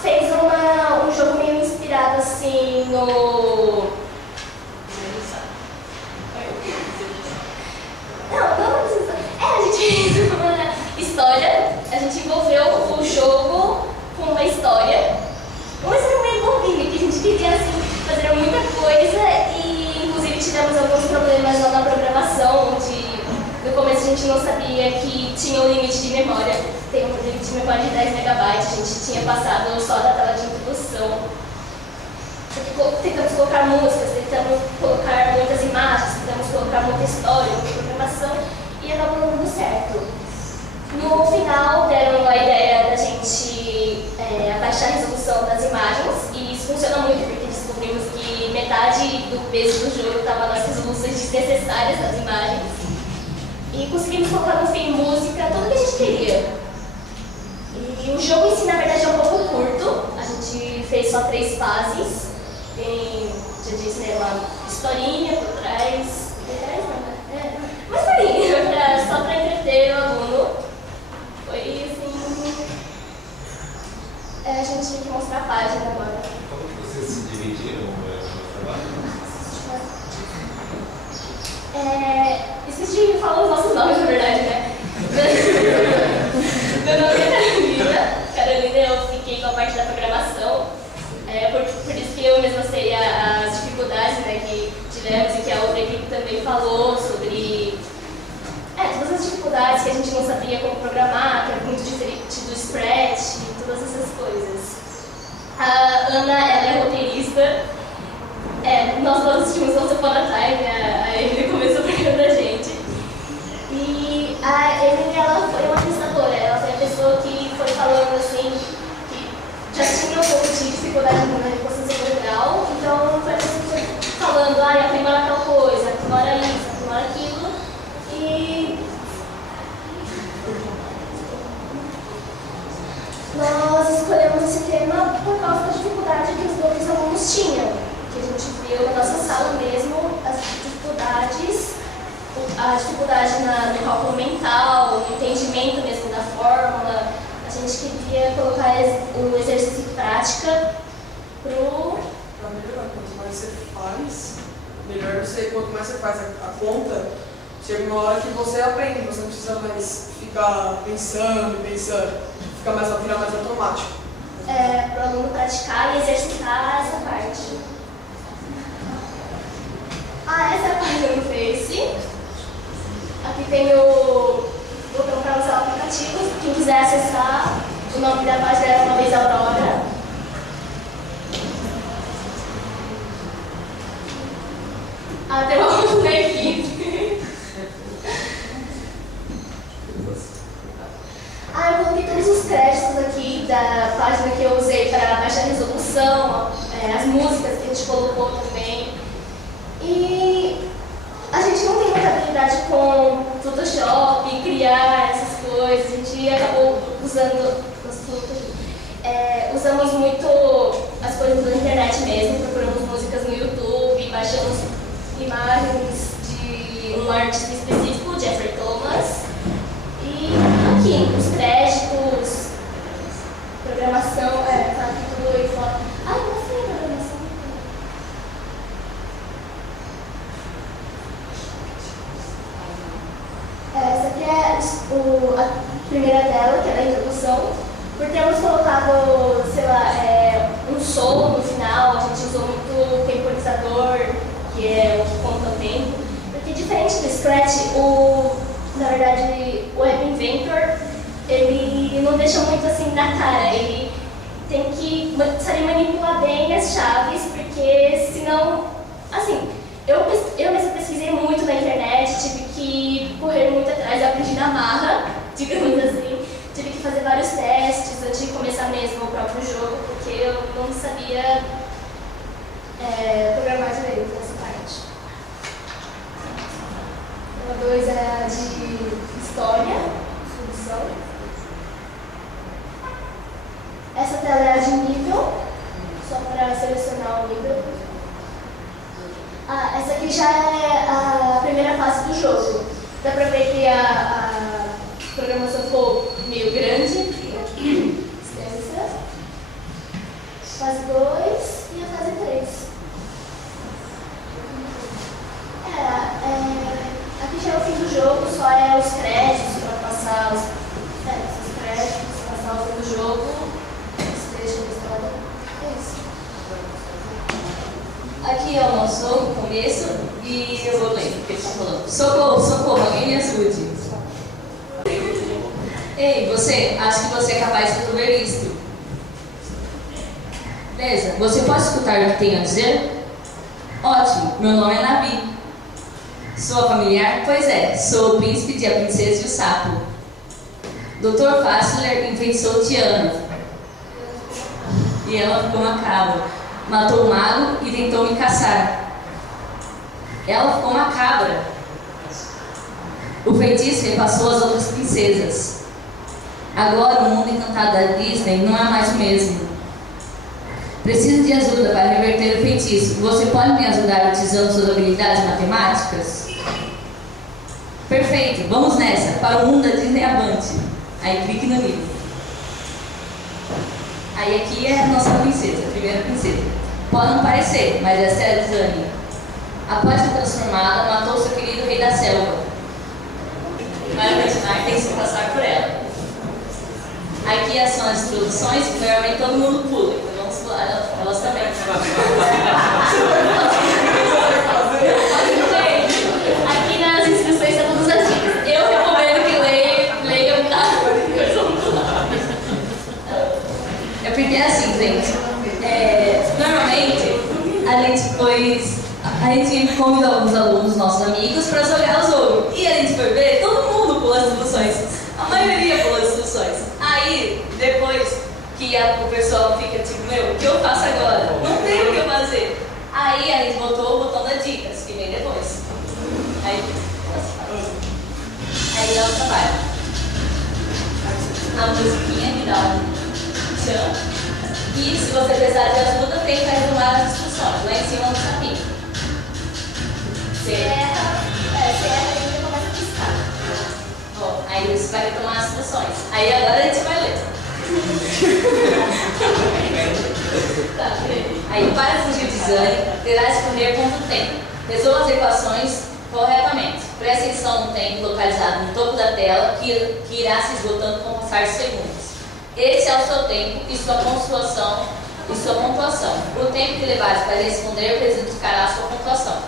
fez um jogo meio inspirado assim no... Não precisa. A gente fez uma história, a gente envolveu o jogo com uma história. Mas era meio bobinho, que a gente queria assim, fazer muita coisa e inclusive tivemos alguns problemas lá na programação, onde no começo a gente não sabia que tinha um limite de memória. Tem um limite de memória de 10 MB, a gente tinha passado só da tela de introdução. Tentamos colocar músicas, tentamos colocar muitas imagens, tentamos colocar muita história, muita programação e acabou não dando certo. No final deram a ideia da gente abaixar a resolução das imagens e isso funciona muito porque descobrimos que metade do peso do jogo estava nas resoluções desnecessárias das imagens e conseguimos colocar no fim música, tudo que a gente queria. E o jogo em si, na verdade, é um pouco curto, a gente fez só 3 fases. Tem, já disse, né, uma historinha por trás. Uma historinha, só para entreter o aluno. Foi assim. A gente tinha que mostrar a página agora. Como que vocês se dividiram no trabalho? Esqueci de falar os nossos nomes, na verdade, né? Meu nome é Carolina, eu fiquei com a parte da programação. Por isso que eu mesma sei as dificuldades, né, que tivemos e que a outra equipe também falou sobre todas as dificuldades que a gente não sabia como programar, que é muito diferente do Scratch e todas essas coisas. A Ana, ela é roteirista. Nós todos assistimos Once Upon a Time, a Emily começou pegando a gente. E a Emily, ela foi uma pensadora, ela foi a pessoa que foi falando assim, que já tinha um pouco de dificuldade na equação de segundo grau, então foi a pessoa que foi falando, aprimora tal coisa, aprimora isso, aprimora aquilo. E nós escolhemos esse tema por causa da dificuldade que os dois alunos tinham, que a gente viu na nossa sala mesmo, as dificuldades, a dificuldade no cálculo mental, no entendimento mesmo da fórmula. A gente queria colocar o exercício de prática para melhorar. Quanto mais você faz, melhor você, quanto mais você faz a conta, chega uma hora que você aprende, você não precisa mais ficar pensando, fica virar mais automático. Para o aluno praticar e exercitar essa parte. Essa é a página no Face. Aqui tem o botão para usar o aplicativo. Quem quiser acessar, o nome da página é Uma Vez Aurora. Tem uma foto da equipe. Eu coloquei todos os créditos aqui da página que eu usei para baixar a resolução, as músicas que a gente colocou também. E a gente não tem muita habilidade com Photoshop, criar essas coisas. A gente acabou usamos muito as coisas da internet mesmo, procuramos músicas no YouTube, baixamos imagens. a primeira tela, que é da introdução, por termos colocado, sei lá, um solo no final. A gente usou muito o temporizador, que é o que conta o tempo. Porque diferente do Scratch, na verdade, o App Inventor, ele não deixa muito assim na cara. Ele tem que saber manipular bem as chaves, porque senão, assim, eu mesma pesquisei muito na internet, tive que correr muito atrás, eu aprendi na marra, digamos assim. Tive que fazer vários testes antes de começar mesmo o próprio jogo, porque eu não sabia programar direito nessa parte. A 2 é a de história, introdução. Essa tela é a de nível, só para selecionar o nível. Essa aqui já é a primeira fase do jogo. Dá pra ver que a programação ficou meio grande. Extensa. Fase 2 e a fase 3. Aqui já é o fim do jogo, só é os créditos para passar os créditos, passar o fim do jogo. Deixa eu mostrar. É isso. Aqui é o nosso começo e eu vou ler o que ele está falando. Socorro, socorro, alguém me ajude. Ei, você, acho que você é capaz de resolver isto. Beleza, você pode escutar o que tenho a dizer? Ótimo, meu nome é Navi. Sou familiar? Pois é, sou o príncipe de A Princesa e o Sapo. Dr. Fassler enfeitiçou Tiana. E ela ficou macabra. Matou o mago e tentou me caçar. Ela ficou macabra. O feitiço repassou às outras princesas. Agora o mundo encantado da Disney não é mais o mesmo. Preciso de ajuda para reverter o feitiço. Você pode me ajudar utilizando suas habilidades matemáticas? Perfeito, vamos nessa, para o mundo da Disney Avante. Aí clique no livro. Aí aqui é a nossa princesa, a primeira princesa. Pode não parecer, mas essa é a Zane. Após ser transformada, matou seu querido rei da selva. Para continuar, tem que se passar por ela. Aqui são as introduções, que normalmente todo mundo pula. Então vamos pular elas também. Aqui nas instruções estão todas as dicas. Eu recomendo que leiam, tá? É porque é assim, gente. Normalmente a gente convida alguns alunos, nossos amigos, para jogar o jogo. E a gente foi ver, todo mundo pula as instruções. A maioria pula as instruções. Aí, depois que o pessoal fica tipo, o que eu faço agora? Não tem o que eu fazer. Aí a gente botou o botão das dicas, que vem depois. Aí dá o trabalho. A musiquinha que dá um tchan. E se você precisar de ajuda, tem que arrumar as instruções lá em cima do sapinho. Serra e começa a piscar. Bom, aí você vai retomar as instruções. Aí agora a gente vai ler. Tá, aí para fugir de Zane, terá de correr contra o tempo. Resolva as equações corretamente. Preste atenção no tempo localizado no topo da tela, que irá se esgotando com o passar de segundos. Esse é o seu tempo e sua pontuação. O tempo que levares para responder precificará a sua pontuação.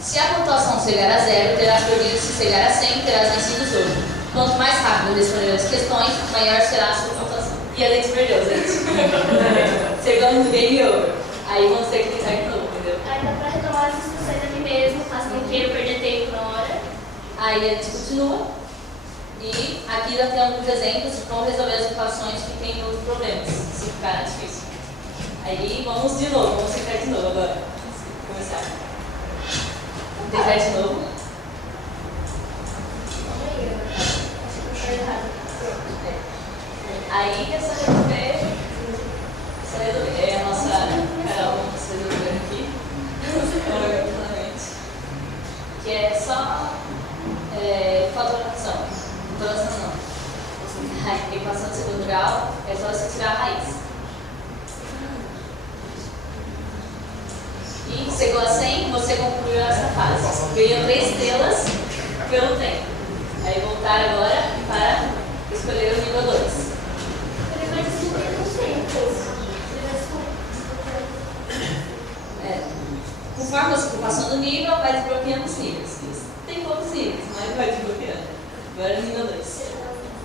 Se a pontuação chegar a 0, terás perdido. Se chegar a 100, terás vencido o jogo. Quanto mais rápido responder as questões, maior será a sua pontuação. E a gente perdeu, gente. Chegamos no game over. Aí vamos ter que clicar de novo, entendeu? Aí dá pra retomar as instruções ali mesmo, caso não queira perder tempo na hora. Aí a gente continua. E aqui já temos exemplos de como resolver as equações que tem outros problemas, se ficar difícil. Aí vamos de novo, vamos clicar de novo agora. Vamos começar. Vamos tentar de novo. Aí é só resolver. É a nossa Carol, vamos resolver aqui. Que é só fotografação. Fotografação não. Equação de segundo grau é só você tirar a raiz. E chegou a 100, você concluiu essa fase. Ganhou 3 estrelas pelo tempo. votar agora para escolher o nível 2. Ele vai descobrir com tempos. Conforme você for passando o nível, vai desbloqueando os níveis. Tem poucos níveis, mas vai desbloqueando. Agora é o nível 2.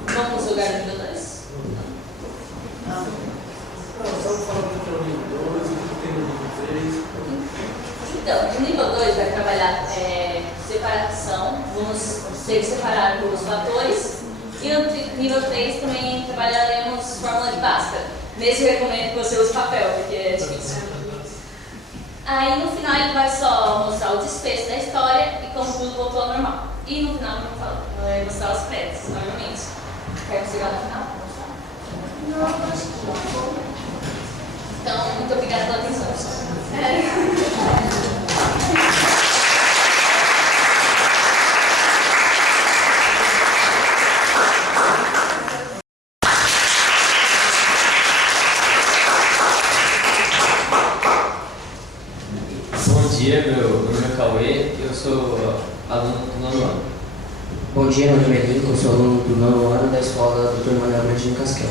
Vamos jogar no nível 2? Não, estamos falando do que é o nível 2, o que tem no nível 3. Então, o nível 2 vai trabalhar separação, vamos separar os fatores. E no nível 3 também trabalharemos fórmula de Bhaskara. Nesse eu recomendo que você use papel, porque é difícil. Aí no final ele vai só mostrar o desfecho da história e como tudo voltou ao normal. E no final vai mostrar os créditos, normalmente. Quer chegar no final? Não, acho que não. Então, muito obrigada pela atenção. Bom dia, meu nome é Cauê, eu sou aluno do nono ano. Bom dia, meu nome é Lincoln, eu sou aluno do nono ano da escola Dr. Manuel Brandinho Casquel.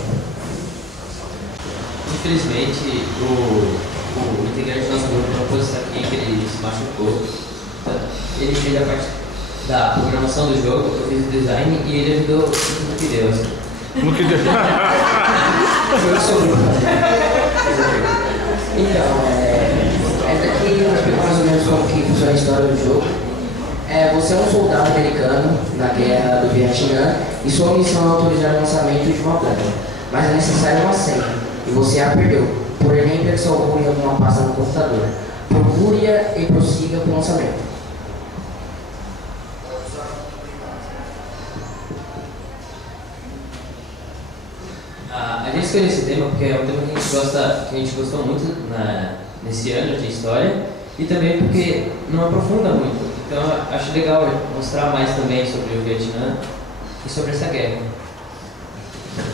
Infelizmente, o integrante do nosso grupo não pôde estar aqui, que ele se machucou. Ele fez a parte da programação do jogo, eu fiz o design e ele ajudou no que deu. No que deu? Eu sou o grupo. Então, essa aqui eu explico mais ou menos como que funciona a história do jogo. Você é um soldado americano na guerra do Vietnã e sua missão é autorizar o lançamento de uma bomba, mas é necessário uma senha e você a perdeu, por exemplo, que salvou em alguma pasta no computador. Procure-a e prossiga com o lançamento. A gente escolheu esse tema porque é um tema que a gente gostou muito nesse ano de história e também porque não aprofunda muito. Então eu acho legal mostrar mais também sobre o Vietnã e sobre essa guerra.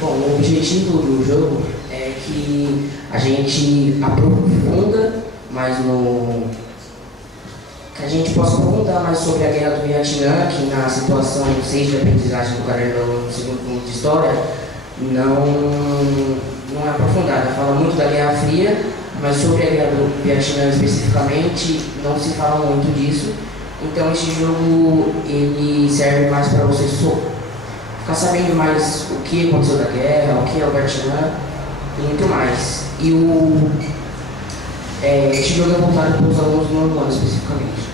Bom, o objetivo do jogo é que a gente aprofunda mais que a gente possa aprofundar mais sobre a guerra do Vietnã, que na situação 6 de aprendizagem do caderno no segundo ponto de história não é aprofundada. Fala muito da Guerra Fria, mas sobre a guerra do Vietnã especificamente não se fala muito disso. Então esse jogo ele serve mais para você ficar sabendo mais o que aconteceu da guerra, o que é o Vietnã e muito mais. E esse jogo é voltado para os alunos do nono ano especificamente.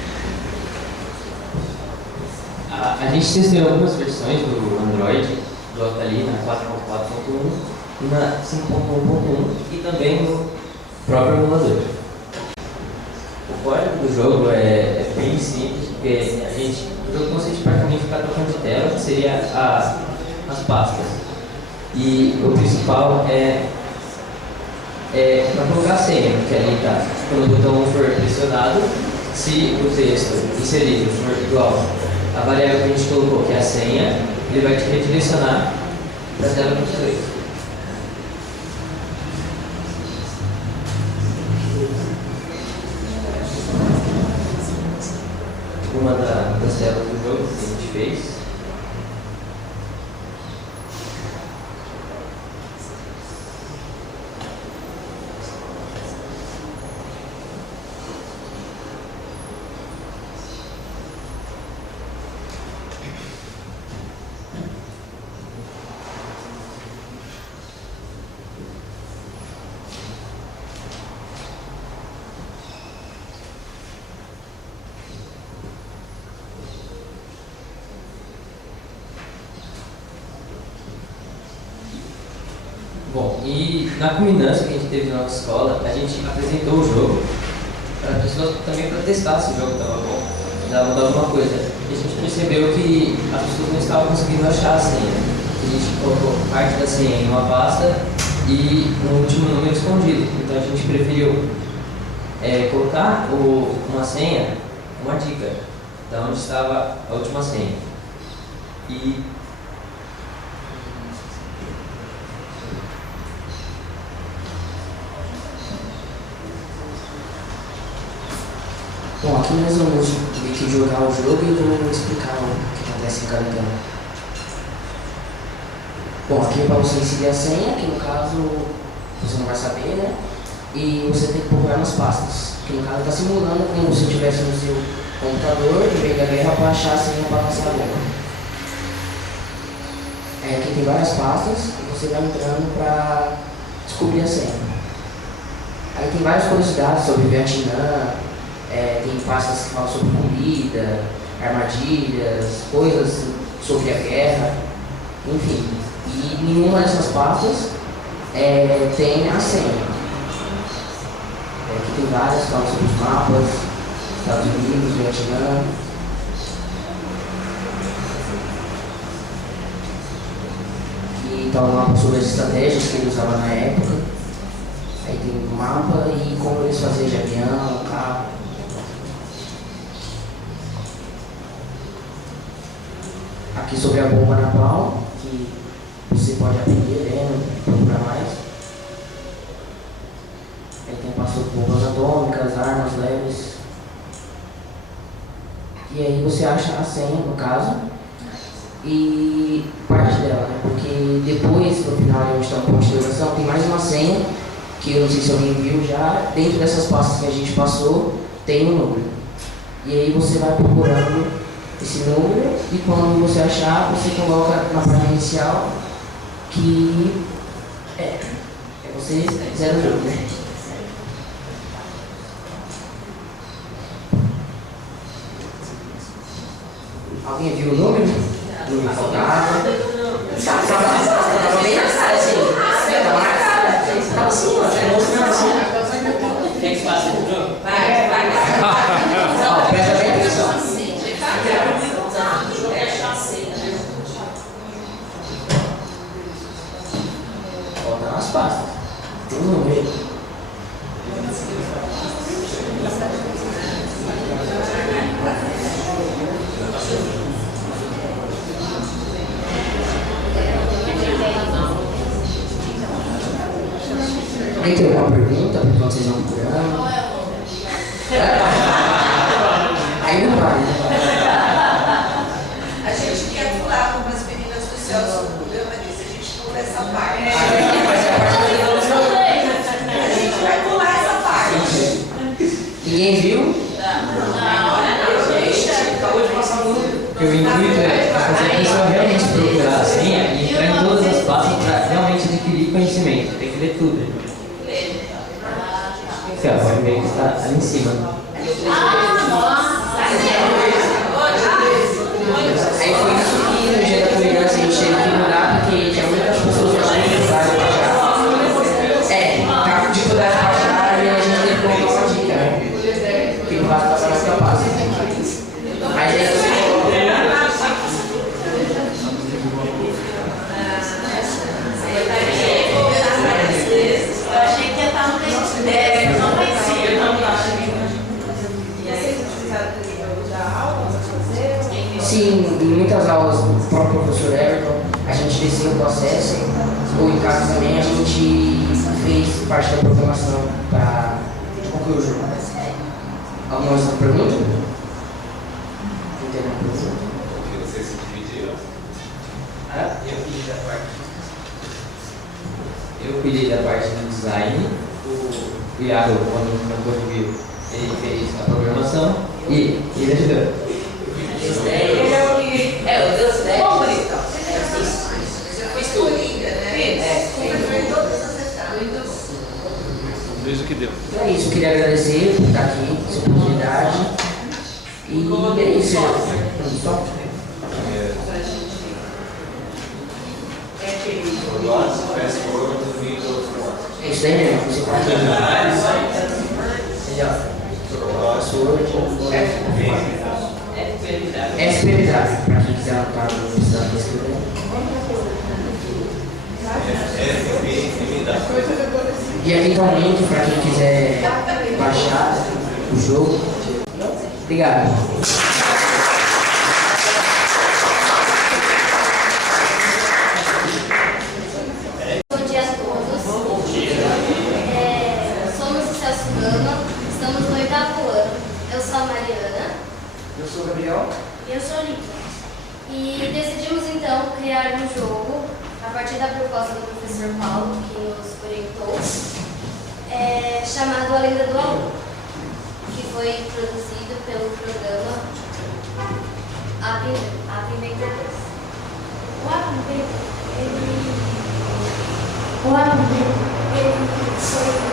A gente testou algumas versões do Android, do Octali na 4.4.1 e na 5.1.1 e também no próprio emulador. O código do jogo é bem simples, porque o jogo consiste praticamente em ficar trocando de tela, que seria as pastas. E o principal é para colocar a senha, que ali está. Quando o botão for pressionado, se o texto inserido for igual à variável que a gente colocou, que é a senha, ele vai te redirecionar para a tela 22. Uma das telas do jogo que a gente fez. Bom, e na culminância que a gente teve na nossa escola, a gente apresentou o jogo para as pessoas também para testar se o jogo estava bom, já mudar alguma coisa. E a gente percebeu que as pessoas não estavam conseguindo achar a senha. A gente colocou parte da senha em uma pasta e no último número escondido. Então a gente preferiu colocar uma senha, uma dica, de onde estava a última senha. Bom, aqui nós vamos meio que jogar o jogo e eu vou explicar o que acontece em cada tela. Bom, aqui é para você inserir a senha, que no caso você não vai saber, né? E você tem que procurar nas pastas, que no caso está simulando como se estivesse no seu computador e meio da guerra para achar a senha para lançar a bomba. Aqui tem várias pastas e você vai entrando para descobrir a senha. Aí tem várias curiosidades sobre o Vietnã, tem pastas que falam sobre comida, armadilhas, coisas sobre a guerra, enfim. E nenhuma dessas pastas tem a senha. Aqui tem várias que falam sobre os mapas, Estados Unidos, Vietnã. E está um mapa sobre as estratégias que ele usava na época. Aí tem um mapa e como eles faziam de avião, carro. Aqui sobre a bomba napalm, que você pode aprender lendo, procurar mais. Aí tem passou bombas atômicas, armas leves. E aí você acha a senha, no caso, e parte dela, né? Porque depois, no final, onde está o ponto de interrogação, tem mais uma senha, que eu não sei se alguém viu já, dentro dessas pastas que a gente passou, tem um número. E aí você vai procurando esse número e quando você achar, você coloca na página inicial que você 0, né? Alguém viu o número? Número faltava. Estava bem na cara, assim. Estava na cara. Estava assim, ó. Mostrando assim. Quem que passa o jogo? Vai. Ó, presta bem atenção. Volta nas pastas. Tem um número. Alguém tem alguma pergunta para quando vocês vão procurando? Aí não vai, A gente quer pular como as meninas do céu são programa disso, a gente pula essa parte. A gente vai pular essa parte. Ninguém viu? Não. Gente, acabou de passar muito. Porque o intuito é fazer a pessoa realmente procurar a senha e entrar em todas as pastas para realmente adquirir conhecimento. Tem que ler tudo. Você pode ver que está ali em cima. Aí foi isso que no dia da tolerância a gente teve que mudar, porque tinha muitas pessoas que tinham dificuldade de baixar. Tava com dificuldade de baixar e a gente teve que colocar uma dica, né? Porque não vai passar mais capaz. Mas aí você Eu achei que ia estar no texto 10, não vai ser, não tá. E vocês utilizaram também da aula para fazer? sim, em muitas aulas do próprio professor Everton, a gente desceu o processo, ou em casa também a gente fez parte da programação para concluir o jogo. Alguma outra pergunta? Não tem nenhuma pergunta? Porque vocês se dividiram. Eu cuidei da parte do design, o Iago, quando não conseguiu, ele fez a programação e ele ajudou. Ele é o que. O Deus Como então? Você foi escolhida, né? Foi todas as etapas. Veja o que deu. É isso, eu queria agradecer por estar aqui, essa oportunidade. E é isso. Só? É isso aí mesmo, você pode melhor. SPBW, para quem quiser anotar, não precisa escrever. E aqui está o link para quem quiser baixar o jogo. Obrigado. Bom dia a todos. Somos do Celso Gama, estamos no 8º ano. Eu sou a Mariana. Eu sou o Gabriel. E eu sou a Lívia. E decidimos então criar um jogo a partir da proposta do professor Paulo, que nos orientou, chamado A Lenda do Aluno, que foi produzido pelo programa Apinventa 2. O Apinventa, ele foi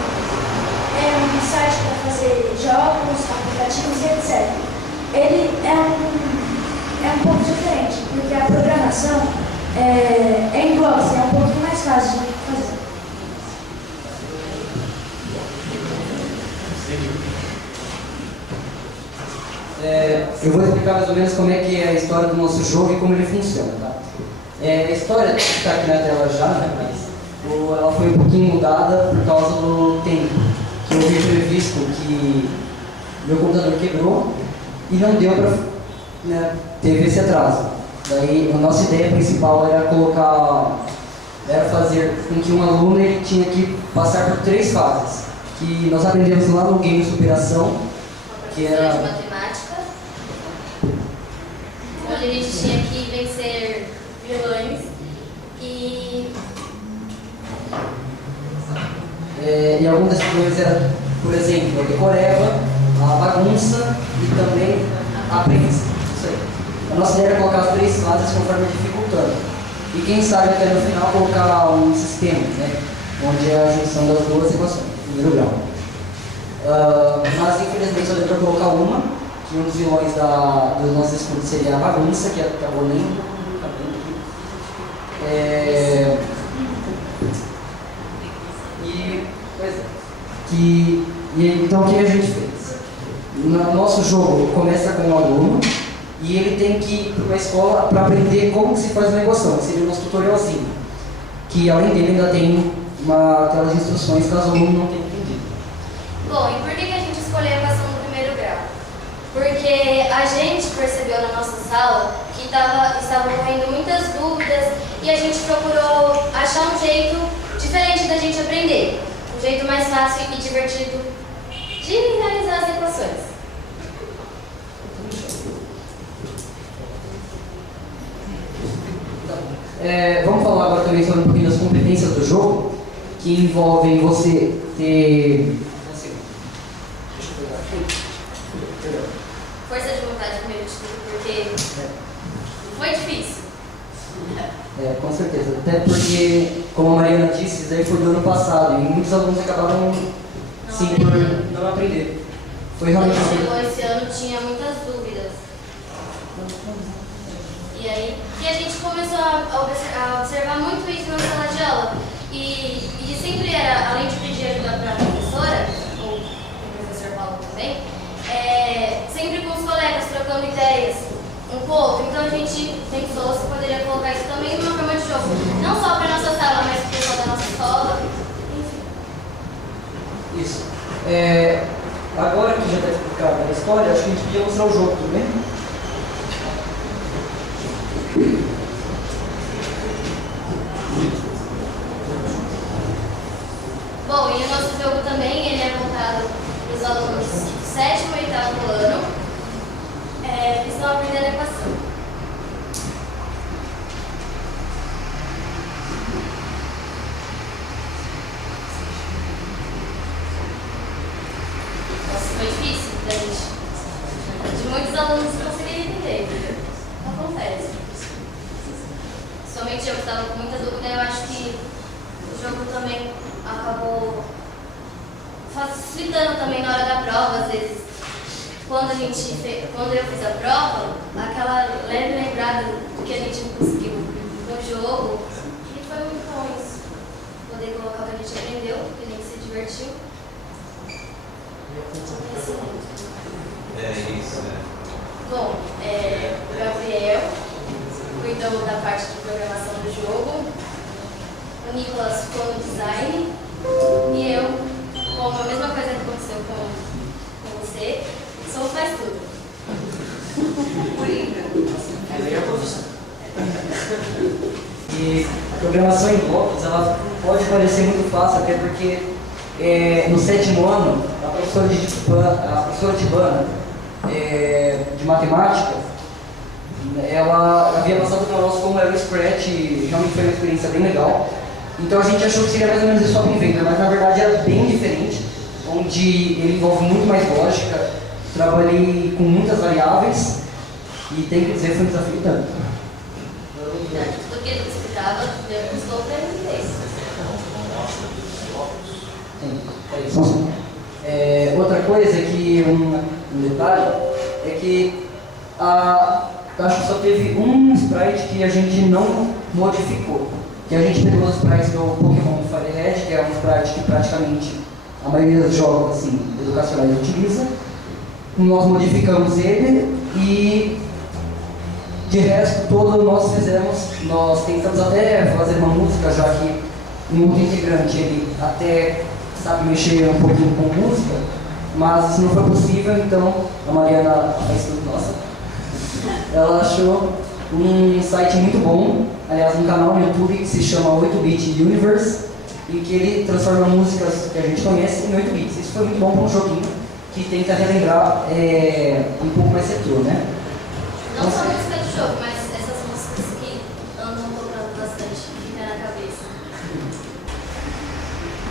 um site para fazer jogos, aplicativos e etc. Ele é um pouco diferente, porque a programação é em blocos, é um pouco mais fácil de fazer. Eu vou explicar mais ou menos como é que é a história do nosso jogo e como ele funciona, tá? A história está aqui na tela já, né? Mas ela foi um pouquinho mudada por causa do tempo. Que eu vi previsto que meu computador quebrou e não deu para, né, teve esse atraso. Daí a nossa ideia principal era fazer com que um aluno ele tinha que passar por 3 fases, que nós aprendemos lá no game Superação, que era de matemática, onde a gente tinha que vencer vilões e algumas das coisas eram, por exemplo, a decoreba, a bagunça e também a prensa. Isso aí. A nossa ideia era colocar as 3 fases conforme dificultando. E quem sabe até no final colocar um sistema, né, onde é a junção das 2 equações, primeiro grau. Mas infelizmente só deu para colocar uma, que um dos vilões dos nossos estudos seria a bagunça, que acabou nem então o que a gente fez? No nosso jogo começa com um aluno e ele tem que ir para uma escola para aprender como se faz uma equação, que seria o nosso tutorialzinho, que além dele ainda tem uma tela de instruções caso o aluno não tenha entendido. Bom, e por que a gente escolheu a equação do primeiro grau? Porque a gente percebeu na nossa sala que estavam ocorrendo muitas dúvidas e a gente procurou achar um jeito diferente da gente aprender, um jeito mais fácil e divertido de realizar as equações. Vamos falar agora também sobre um pouquinho das competências do jogo, que envolvem você ter Força de vontade primeiro de tudo, porque foi difícil. Com certeza, até porque, como a Mariana disse, isso daí foi do ano passado e muitos alunos acabaram por não aprender. Foi realmente Quando chegou esse ano tinha muitas dúvidas. E aí que a gente começou a observar muito isso na sala de aula. E sempre era, além de pedir ajuda para a professora, ou o professor Paulo também, sempre com os colegas, trocando ideias um com o outro. Então a gente pensou se poderia colocar isso também numa forma de jogo. Não só para a nossa sala, mas para o pessoal da nossa escola. Enfim. Isso. Agora que já está explicado a história, acho que a gente podia mostrar o jogo, tudo bem? Bom, e o nosso jogo também ele é voltado para os alunos do 7º e 8º ano que estão aprendendo equação. Nossa, foi difícil da gente. De muitos alunos conseguirem entender. Acontece. Somente eu que estava com muita dúvida, eu acho que o jogo também acabou facilitando também na hora da prova, às vezes. Quando eu fiz a prova, aquela leve lembrada do que a gente não conseguiu no jogo, e foi muito bom isso. Poder colocar o que a gente aprendeu, que a gente se divertiu. Isso, né? Bom, o Gabriel cuidou da parte de programação do jogo, o Nicolas ficou no design e eu, como a mesma coisa que aconteceu com você, só faz tudo. E a programação em blocos, ela pode parecer muito fácil, até porque no 7º ano, a professora de Bana, de matemática, ela havia passado para nós como era o Scratch e realmente foi uma experiência bem legal. Então a gente achou que seria mais ou menos isso Shopping Venda, mas na verdade era bem diferente, onde ele envolve muito mais lógica, trabalhei com muitas variáveis e tenho que dizer que foi um desafio tanto. Do que ele explicava, custou para mim outra coisa que, um detalhe, é que acho que só teve um sprite que a gente não modificou. Que a gente pegou os sprites do Pokémon Fire Red, que é um sprite que praticamente a maioria dos jogos assim, educacionais utiliza. Nós modificamos ele e de resto todo nós tentamos até fazer uma música, já que um outro integrante ele até sabe mexer um pouquinho com música, mas isso não foi possível, então a Mariana, a estudo nossa, ela achou um site muito bom, aliás um canal no YouTube que se chama 8-Bit Universe, em que ele transforma músicas que a gente conhece em 8 bits. Isso foi muito bom para um joguinho que tenta relembrar um pouco mais retrô, né? Não só música de jogo, mas essas músicas que andam tocando bastante, que fica na cabeça.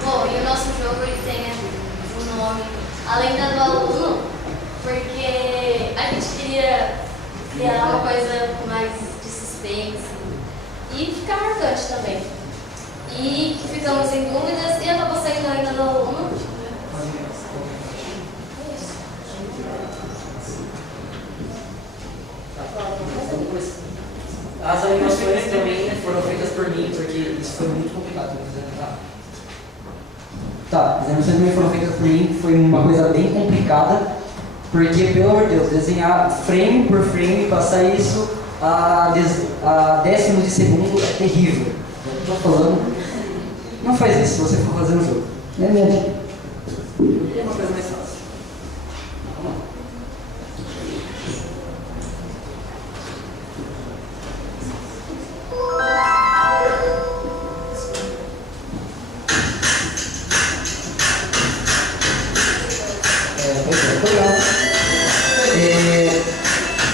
Bom, e o nosso jogo ele tem o nome A Lenda do Aluno, porque a gente queria criar uma coisa mais de suspense e ficar marcante também. E ficamos em dúvidas e acabou saindo A Lenda do Aluno. As animações também foram feitas por mim, porque isso foi muito complicado. Tá, as animações também foram feitas por mim, foi uma coisa bem complicada, porque, pelo amor de Deus, desenhar frame por frame, passar isso a décimos de segundo é terrível. Eu tô falando, não faz isso se você for fazer um jogo. Não é mesmo? É uma coisa mais fácil. Vamos lá.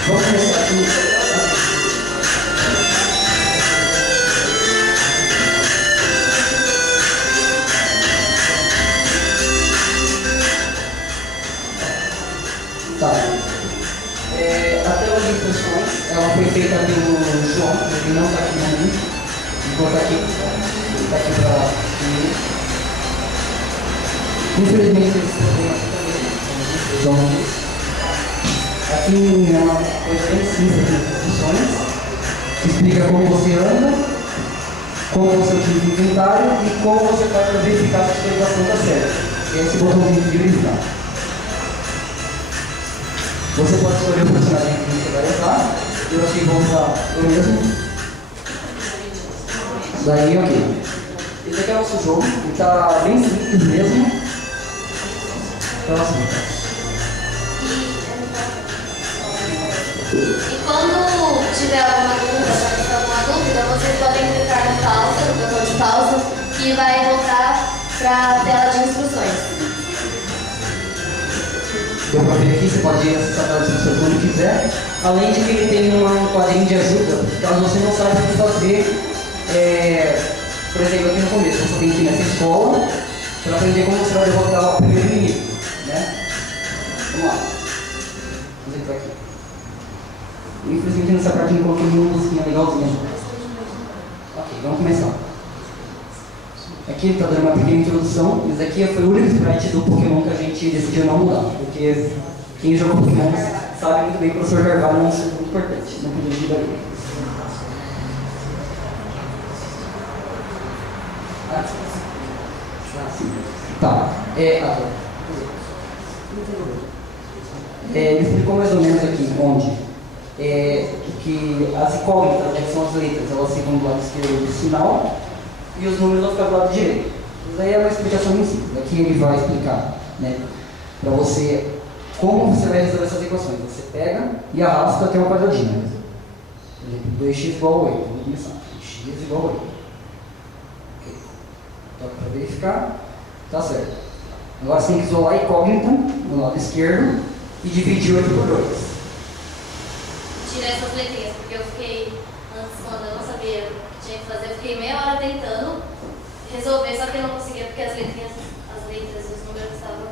Vamos começar aqui. Tá. A tela de instruções, ela foi feita pelo João, ele não está aqui no momento. Vou estar aqui. Ele está aqui para mim. Infelizmente, esse problema aqui também. João. Aqui é uma coisa bem simples de instruções, explica como você anda, como você utiliza o inventário e como você faz para verificar se a sua equação está certa. Esse botãozinho de verificar. Você pode escolher o personagem que você vai usar, eu aqui vou usar eu mesmo. Daí, ok. Esse aqui é o nosso jogo, ele está bem simples mesmo. Então, assim. E quando tiver alguma dúvida, vocês podem clicar no pausa, no botão de pausa, que vai voltar para a tela de instruções. Deu para ver aqui, você pode acessar a tela de instruções quando quiser. Além de que ele tem um quadrinho de ajuda, caso você não saiba o que fazer. Por exemplo, aqui no começo, você tem que ir nessa escola para aprender como você vai derrotar o primeiro inimigo. Né? Vamos lá. Vamos entrar aqui. Infelizmente nessa parte eu não coloquei nenhuma musiquinha legalzinha. Ok, vamos começar. Aqui está dando uma pequena introdução. Esse aqui foi o único sprite do Pokémon que a gente decidiu não mudar. Porque quem joga Pokémon sabe muito bem que o professor Carvalho é um assunto muito importante. Não podia mudar ele. Tá. Ele explicou mais ou menos aqui onde que as incógnitas, né, que são as letras, elas ficam do lado esquerdo do sinal e os números vão ficar do lado direito. Isso daí é uma explicação bem simples. Aqui ele vai explicar, né, para você como você vai resolver essas equações. Você pega e arrasta até uma quadradinha. Por exemplo, 2x igual a 8. Vamos começar. X igual a 8. Ok. Então, para verificar, tá certo. Agora você tem que isolar a incógnita no lado esquerdo e dividir 8 por 2. Tira essas letrinhas. porque eu fiquei, antes, quando eu não sabia o que tinha que fazer, eu fiquei meia hora tentando resolver, só que eu não conseguia porque as letras e os números estavam...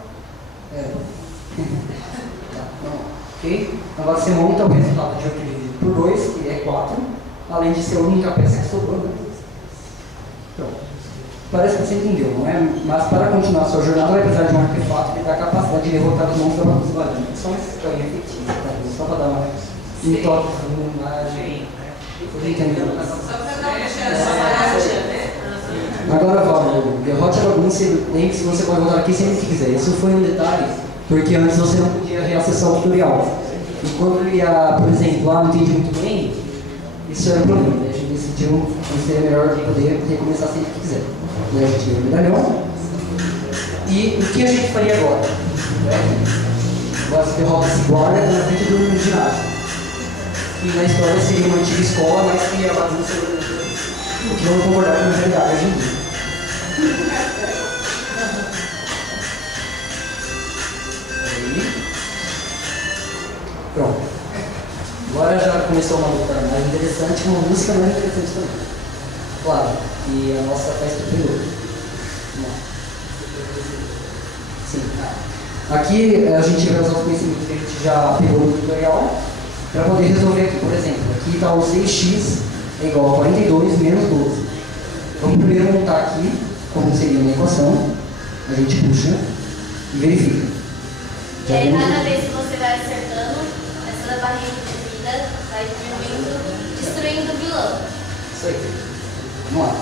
Tá, não. Ok? Agora você monta o resultado de 8 dividido por 2, que é 4, além de ser a única peça que sobrou, né? Pronto. Parece que você entendeu, não é? Mas para continuar a sua jornada, vai precisar de um artefato que dá a capacidade de derrotar os monstros da bagunça varinha. Só uma historinha fictícia, tá? Só para dar uma toque de imagem. Só para dar uma chance, né? Agora vamos, derrote a bagunça e lembre-se que você pode voltar aqui sempre que quiser. Isso foi um detalhe, porque antes você não podia reacessar o tutorial. E quando eu ia, por exemplo, não entendi muito bem, isso era um problema. Daí a gente decidiu que seria melhor poder recomeçar sempre que quiser. Daí a gente ganhou o medalhão. E o que a gente faria agora? Agora você derrota esse guarda na frente do ginásio. E na história seria uma antiga escola, mas que a bagunça, o que vamos concordar com a realidade hoje em dia. Aí. Pronto. Agora já começou uma luta mais interessante, uma música mais interessante também. Claro, e a nossa festa superior. Sim. Aqui a gente vai usar os conhecimentos que a gente já pegou no tutorial para poder resolver aqui. Por exemplo, aqui está o 6x é igual a 42 menos 12. Vamos primeiro montar aqui como seria uma equação. A gente puxa e verifica. E aí cada vez que você vai acertando, essa barrinha de vida vai diminuindo, destruindo o vilão. Isso aí. Vamos lá. A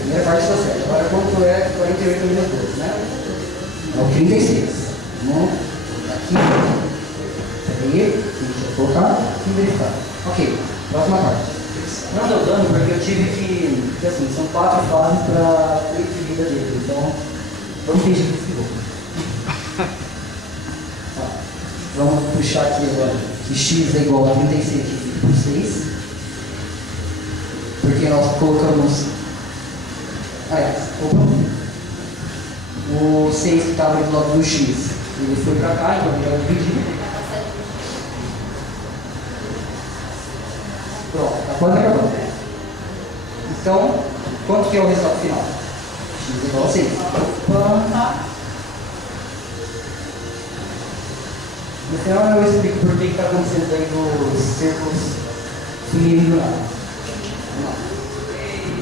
primeira parte está certa. Agora quanto é 48 menos 12, né? É o 36. Vamos aqui. Peraí. Deixa eu colocar e verificar. Ok. Próxima parte. Não deu dano porque eu tive que... Porque assim, são 4 fases para 8 de vida dele. Então, vamos fingir que ficou. Vamos puxar aqui agora que x é igual a 36 dividido por 6. Porque nós colocamos... Aliás, o 6 que estava do lado do x, ele foi para cá, então ele vai dividir. Pronto, está quase acabando. Então, quanto que é o resultado final? X é igual a 6. Opa. No final eu explico por que está acontecendo aí dos círculos sumirem do nada. Vamos lá.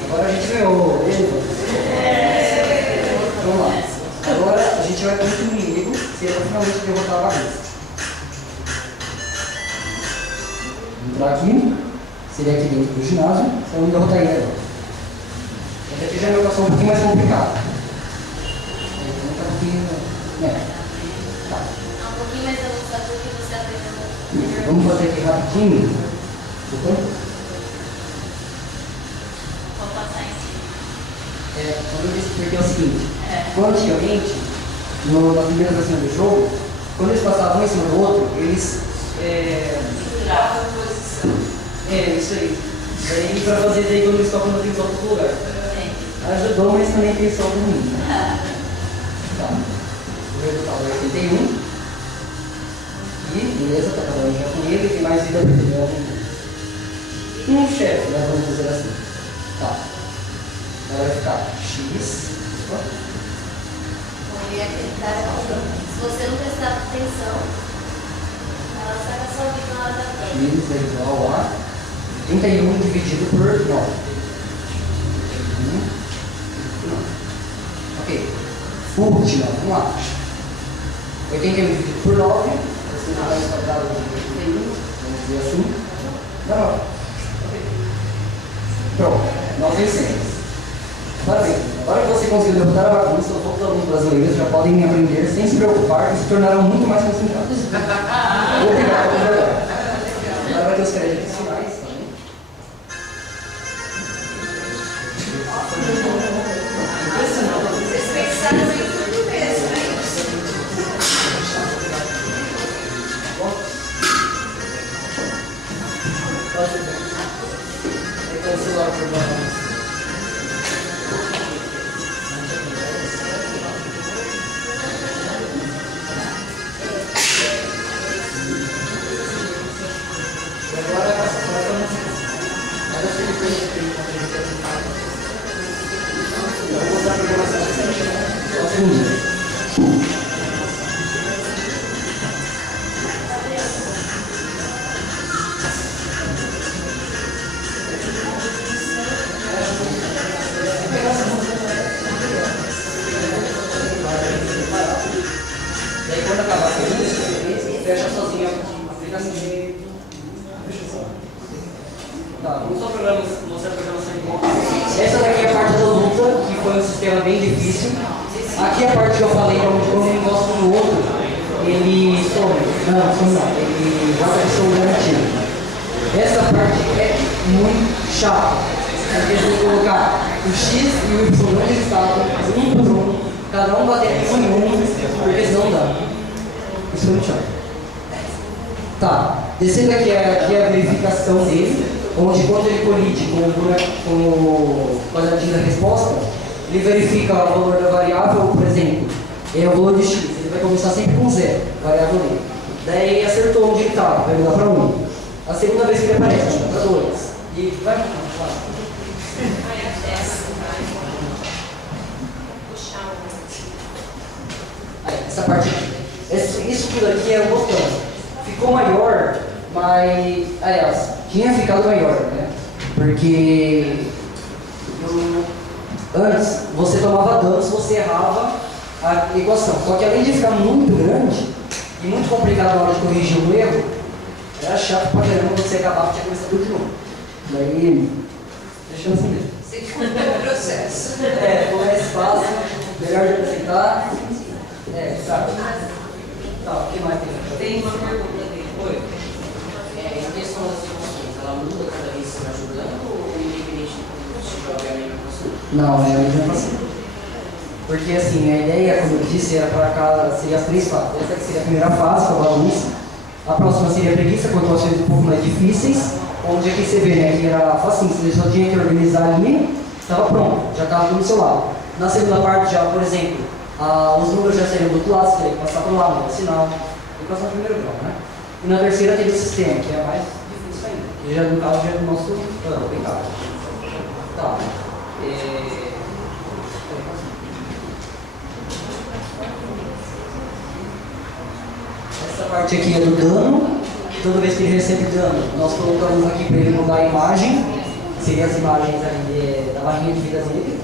Agora a gente ganhou. Vamos lá. Agora a gente vai para o último inimigo, se ele finalmente derrotar a bagunça. Vamos entrar aqui. Seria aqui dentro do ginásio, então vamos derrotar ele agora. Essa aqui já é uma equação um pouquinho mais complicada. Tá. Um pouquinho mais avançado do que você aprendeu. Vamos fazer aqui rapidinho. Vou passar em cima. Quando eu disse porque é o seguinte, antigamente, nas primeiras versões do jogo, quando eles passavam um em cima do outro, eles Misturavam a posição. Isso aí. Daí pra fazer daí quando eles tocam naqueles outros lugares. Ajudou, mas também tem só ruim. Tá. O resultado é 81. E, beleza, tá acabando já com ele, tem mais vida pra ele. Um chefe, né? Vamos dizer assim. Tá. Agora vai ficar X. E se você não prestar atenção, ela saca a sua vida na hora da prova. X é igual a 31 dividido por 9. Ok. Última, vamos lá. 81 dividido por 9. Você vai quadrado de 81. Vamos dizer assim. Dá 9. Pronto. Nós vencemos. Parabéns. Agora que você conseguiu derrotar a bagunça, os outros alunos brasileiros já podem aprender sem se preocupar e se tornarão muito mais concentrados. Obrigado. Agora vai ter os créditos finais também. Vocês pensaram em tudo mesmo, né? Pode ser. Aí tem o celular por lá. Agora fecha sozinho a aplicação. Tá, vamos só mostrar a programação de pontos. Essa daqui é a parte da luta, que foi um sistema bem difícil. Aqui é a parte que eu falei, onde um encosta no outro, ele some. Não, ele bota a pessoa garantido. Essa parte é muito chata, porque você tem que colocar o X e o Y onde estavam, um por um, cada um bater em um, porque senão não dá. Isso é muito chato. Tá, descendo aqui é a verificação dele, onde quando ele colide com o quadradinho da resposta, ele verifica o valor da variável, por exemplo, é o valor de X, ele vai começar sempre com 0, variável dele. Daí acertou onde ele estava, vai mudar para 1. A segunda vez que ele aparece, vai para 2. E vai para 4. Essa parte aqui. Isso tudo aqui é o botão. Ficou maior, mas. Aliás, tinha ficado maior, né? Porque. Antes, você tomava dano se você errava a equação. Só que além de ficar muito grande e muito complicado na hora de corrigir um erro, era chato pra caramba você acabava e tinha começado tudo de novo. Daí, deixando assim mesmo. Você contou o processo. Ficou mais fácil, melhor de aceitar. Sabe? Tá, o que mais tem? Tem uma pergunta dele. Oi. Em questão das emoções, ela muda cada vez que você vai jogando ou independente do que você joga é a mesma pessoa? Não, é a mesma pessoa. Porque assim, a ideia, como eu disse, era para cada. Seria as 3 fases. Essa aqui seria a primeira fase, com a bagunça. A próxima seria a preguiça, com atuações um pouco mais difíceis. Onde aqui você vê, né, que era facinho, você só tinha que organizar ali, estava pronto, já estava tudo do seu lado. Na segunda parte, já, por exemplo, os números já seriam do outro lado, você teria que passar por lá, mudar o sinal, e passar no primeiro grau, né? E na terceira teria o sistema, que é mais difícil ainda. E já no caso, já é do nosso oitavo. Tá. Essa parte aqui é do dano. Toda vez que ele recebe dano, nós colocamos aqui para ele mudar a imagem. Seria as imagens ali da barrinha de vida dele.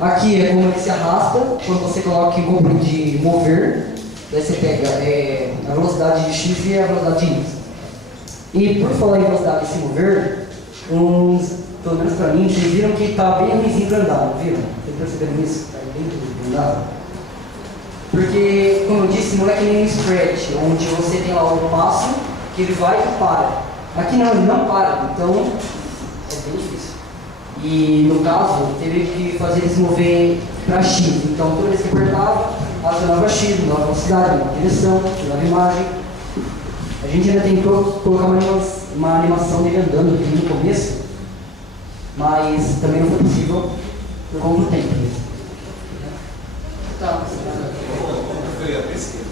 Aqui é como ele se arrasta. Quando você coloca em compra de mover, daí você pega a velocidade de X e a velocidade de Y. E por falar em velocidade de se mover, pelo menos para mim, vocês viram que está bem ruimzinho para andar, não viram? Vocês perceberam isso? Está bem ruim para andar. Porque, como eu disse, não é que nem um stretch, onde você tem lá um passo que ele vai e para. Aqui não, ele não para, então é bem difícil. E no caso, teve que fazer ele se mover para X. Então toda vez que apertava, acionava X, mudava a velocidade, mudava a direção, mudava a imagem. A gente ainda tentou colocar uma animação dele andando aqui no começo, mas também não foi possível por conta do tempo. Tá. Foi a pesquisa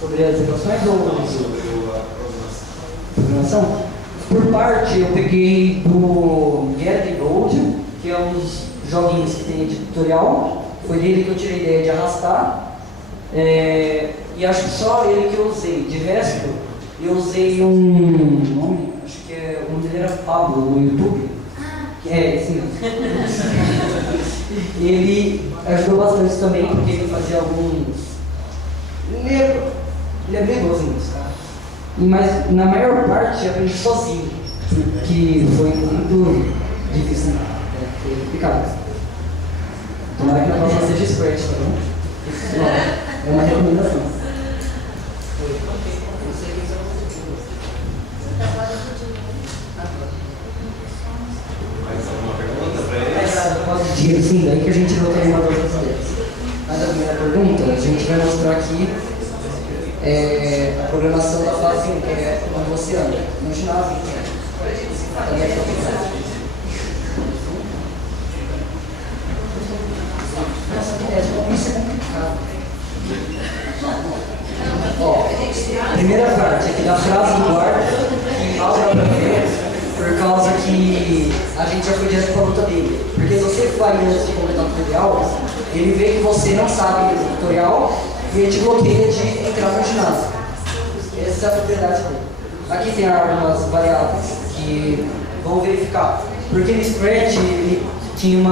sobre as equações ou sobre a programação? Por parte, eu peguei do Get the Gold, que é um dos joguinhos que tem de tutorial. Foi dele que eu tirei a ideia de arrastar. E acho que só ele que eu usei. De resto, eu usei um nome, acho que o nome dele era Pablo, no YouTube. Sim. Ele ajudou bastante também, porque ele fazia alguns. Ele é bem bonzinho, tá? Mas na maior parte eu aprendi sozinho, que foi muito difícil, foi complicado. Tomara que na próxima seja Scratch, tá bom? É uma recomendação. Mais alguma pergunta para eles? Sim, daí que a gente não tem uma das ideias. Mas a primeira pergunta, a gente vai mostrar aqui a programação da fase 1, que é onde você anda, no ginásio. Isso é complicado. Primeira parte aqui da frase do guarda, que mal dá pra ver, por causa que a gente já foi direto para a luta dele. Porque se você vai antes de completar o tutorial, ele vê que você não sabe o tutorial e ele te bloqueia de entrar no ginásio. Essa é a propriedade dele. Aqui tem algumas variáveis que vão verificar. Porque no Scratch ele tinha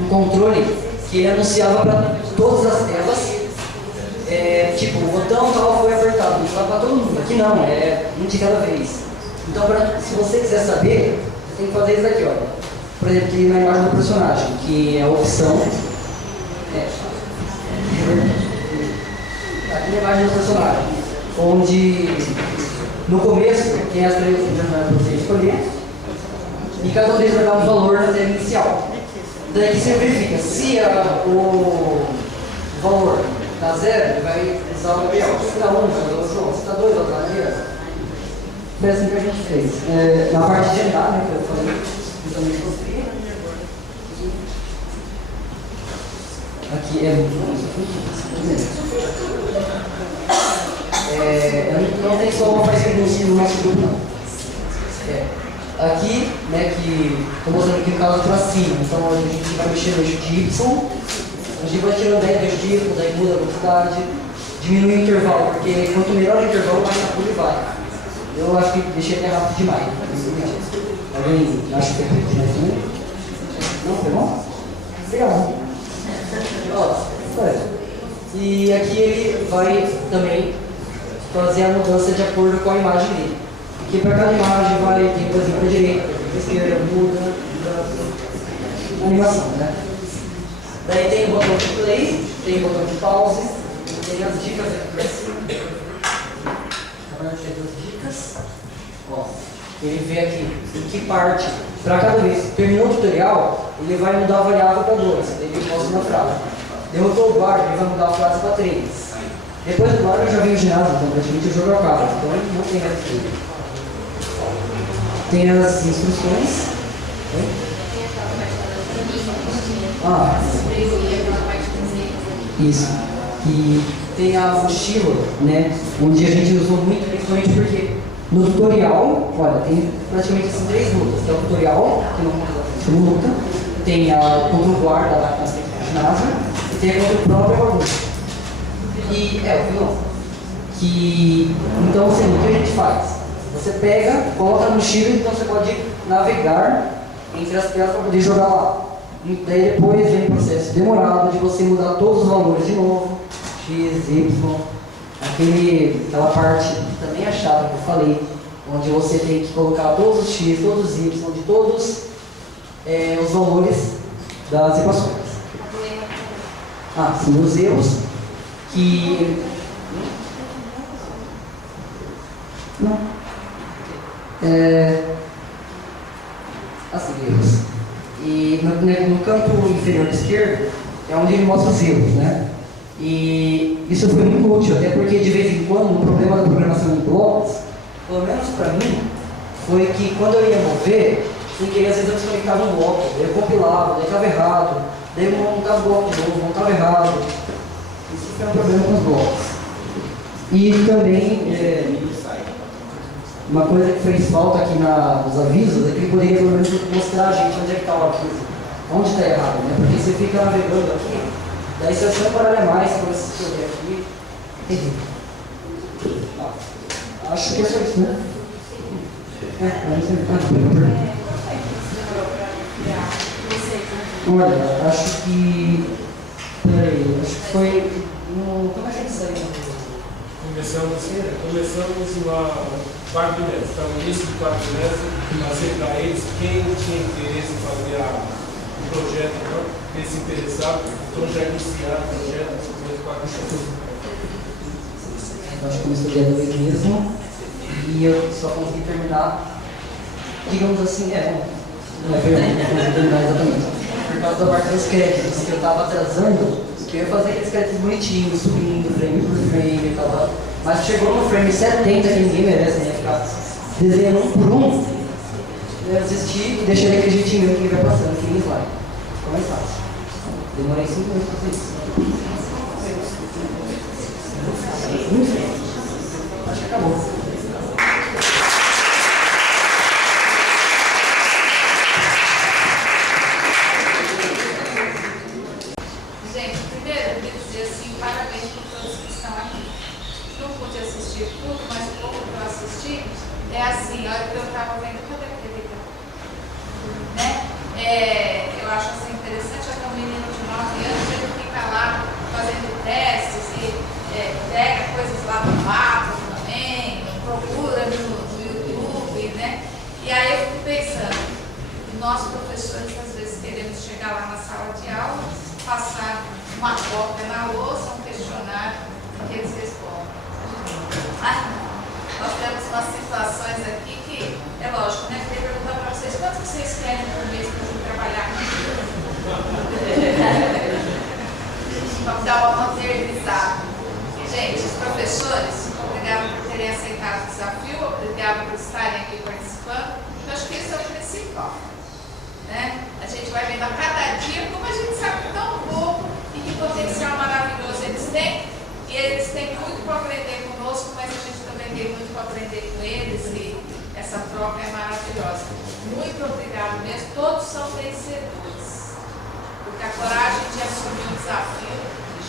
um controle que ele anunciava para todas as telas tipo, o botão tal foi apertado, isso vai para todo mundo. Aqui não, é um de cada vez. Então, se você quiser saber, você tem que fazer isso daqui, ó. Por exemplo, aqui na imagem do personagem, que é a opção. Aqui na imagem do personagem, onde no começo tem as três opções para você escolher, e cada vez vai dar um valor na tela inicial. Daí que você verifica, se o valor está 0, ele vai usar o papel. Se está 1, vai usar o João. Se está 2, vai usar a Adriana. Foi assim que a gente fez. Na parte de andar, né, que eu falei, eu também construí. Aqui não tem só uma faz no nosso grupo, não. Aqui, né, que estou mostrando aqui no caso para cima, então a gente vai mexer no eixo de Y, a gente vai tirando 10 eixos de Y, daí muda a velocidade, diminui o intervalo, porque quanto melhor o intervalo, mais rápido ele vai. Eu acho que deixei até rápido demais. Alguém acha que é rápido demais também? Não, foi bom? Legal. Ó, e aqui ele vai também fazer a mudança de acordo com a imagem dele. Aqui para cada imagem vai, tem coisinha para a direita, para a esquerda, muda, animação, né? Daí tem o botão de play, tem o botão de pause, tem as dicas aqui para cima. Agora tem as dicas. Ó, ele vê aqui em que parte, para cada vez. Terminou o tutorial, ele vai mudar a variável para 2, daí ele mostra na frase. Derrotou o guarda, ele vai mudar a frase para 3. Depois do guarda eu já vi o ginásio, então praticamente o jogo acaba, então não tem mais tudo. Tem as instruções. Isso. E tem a mochila, né? Onde a gente usou muito, principalmente porque no tutorial, olha, tem praticamente assim, 3 lutas. Tem o tutorial, que não luta, tem a contra o guarda lá que nós temos no ginásio, e tem a contra o próprio bagunça. E o vilão. Então, assim, o que a gente faz? Você pega, coloca na mochila, então você pode navegar entre as peças para poder jogar lá. E daí depois vem o processo demorado de você mudar todos os valores de novo, X, Y, aquela parte que também é chata que eu falei, onde você tem que colocar todos os X, todos os Y, de todos os valores das equações. Sim, os erros que... Não. Erros. E no campo inferior esquerdo é onde ele mostra os erros, né? E isso foi muito útil, até porque de vez em quando o problema da programação em blocos, pelo menos para mim, foi que quando eu ia mover, sem querer, às vezes eu desconectava um bloco, eu compilava, daí estava errado, daí eu montava o bloco de novo, montava errado. Isso foi um problema com os blocos. E também, uma coisa que fez falta aqui nos avisos é que ele poderia pelo menos mostrar a gente onde é que está o arquivo, onde está errado, né? Porque você fica navegando aqui, daí se você não parar mais, se você escrever aqui, acho que é só isso, né? Olha, acho que foi como é que isso aí? Começamos no quarto trimestre. Então, no início do quarto trimestre, passei para eles quem tinha interesse em fazer o projeto, então, eles se interessaram, então já iniciaram o projeto no quarto trimestre. Acho que começou dia 2 mesmo, e eu só consegui terminar, digamos assim, não é verdade, não consegui terminar exatamente, por causa da parte dos créditos, que eu estava atrasando, que eu ia fazer aqueles créditos bonitinhos, subindo frame por frame e tal. Mas chegou no frame 70, que ninguém merece, né? Ficar desenhando um por um. Eu desisti e deixei daquele jeitinho mesmo que ele vai passando aqui no slide. Ficou mais fácil. Demorei 5 minutos para fazer isso. Muito bem. Acho que acabou. Gente, primeiro eu queria dizer assim, parabéns por todos que estão aqui. Não pude assistir tudo, mas o pouco que eu assisti é assim, a hora que eu estava vendo, cadê a TV? Eu acho assim interessante até um menino de 9 anos, ele fica lá fazendo testes e foco é na louça, um questionário que eles respondem. Nós temos umas situações aqui que, é lógico, né? Eu queria perguntar para vocês, quantos vocês querem por mês para vir trabalhar comigo? Vamos dar uma modernizada. Gente, os professores, obrigado por terem aceitado o desafio, obrigado por estarem aqui participando. Eu acho que esse é o principal. Né? A gente vai vendo a cada dia como a gente sabe tão pouco e que potencial maravilhoso eles têm. E eles têm muito para aprender conosco, mas a gente também tem muito para aprender com eles e essa troca é maravilhosa. Muito obrigado mesmo. Todos são vencedores. Porque a coragem de assumir o desafio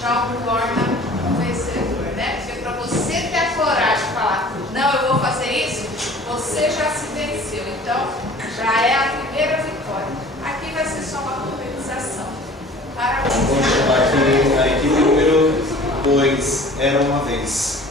já o torna um vencedor, né? Porque para você ter a coragem de falar, não, eu vou fazer isso, você já se venceu. Então, já é a primeira vitória. Aqui vai ser só uma organização. Parabéns. Vamos chamar aqui a equipe número 2, Era Uma Vez.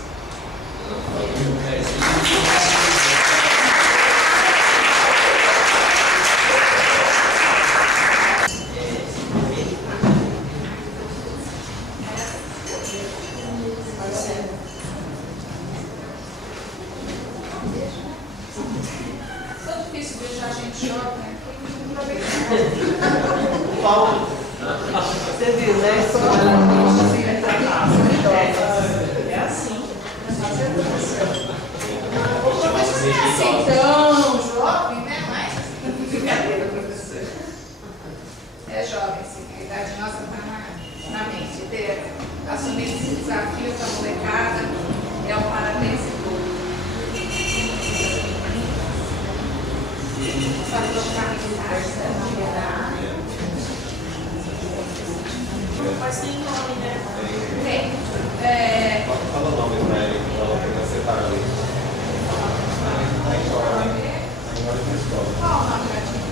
Tão difícil deixar a gente jovem aqui. Paulo, você viu, né? É assim. Assim tão jovem, né? Mas brincadeira, professor. É jovem, sim. A idade nossa está na mente. Ter assumido esse desafio com a molecada é um parabéns e tudo. Só colocar Pode ser em nome, né? Tem. Fala o nome pra ele, pra ela pegar separar ali. Na escola, né? Na escola. Qual o nome, Gatinho?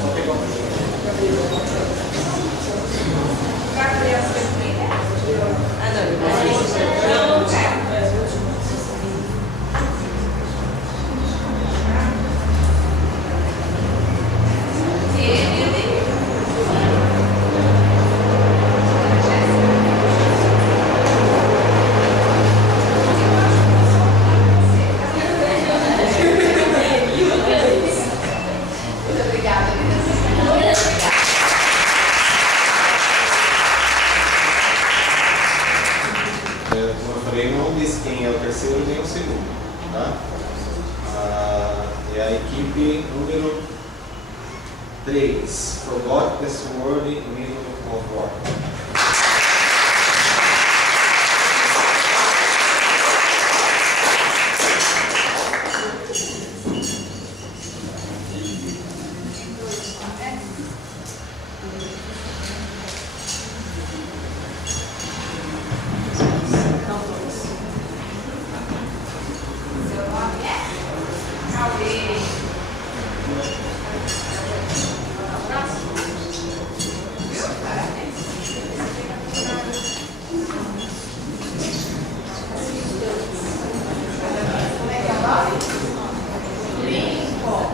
Só pegar uma Gabriel, você tem? Ah, não. Não, é. Muito obrigada, meninas. Muito obrigada. Como eu falei, não disse quem é o terceiro nem o segundo, tá? É a equipe número 3, Forgot This Word in Middle of War. Seu nome é? Cauê. Próximo. Viu? Parabéns. Como é que é o nome? Lincoln.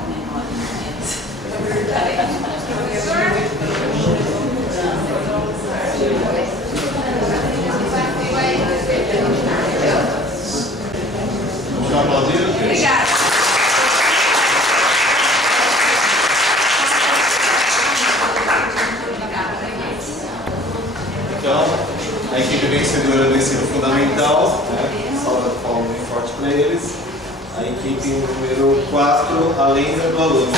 Vamos dar uma aplaudir? Obrigada. Então, a equipe vencedora do ensino fundamental, né? Salva de palmas bem forte para eles. A equipe número 4, A Lenda do Aluno.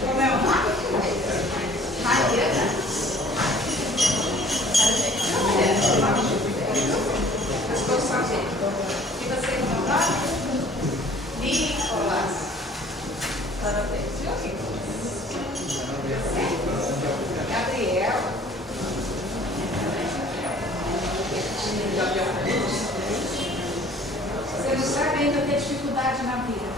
Como é o nome? Mariana. Estou sabendo. E você, meu nome? Nicolas. Parabéns, viu, Nicolas? Gabriel. Você não sabe ainda ter dificuldade na vida.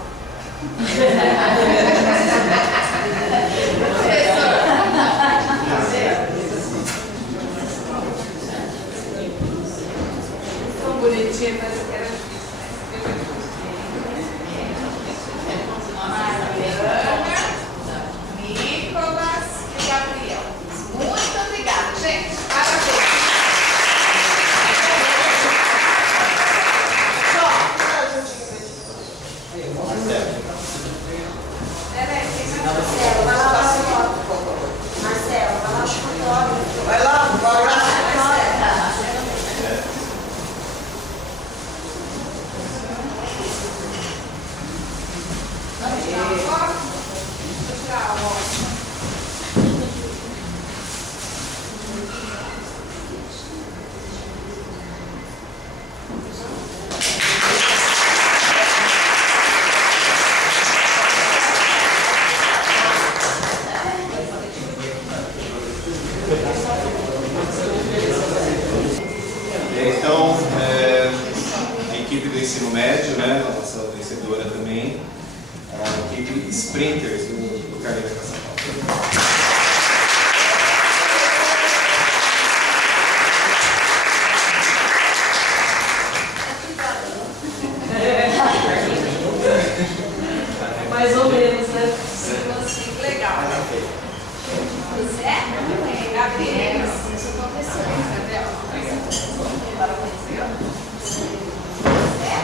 bonitinho, mas era difícil, né? Mariana, Nicolas e Gabriel. Muito obrigada, gente. Parabéns. Marcelo, vai lá para a foto. Marcelo, vai lá para o fotógrafo. Vai lá, um abraço. Então, a equipe do ensino médio, né, a nossa vencedora também, a equipe Sprinters do Carneiro Caçapau. Mais ou menos, né? Sim, legal. Zé, Gabriel, isso aconteceu, entendeu? Aconteceu? Zé,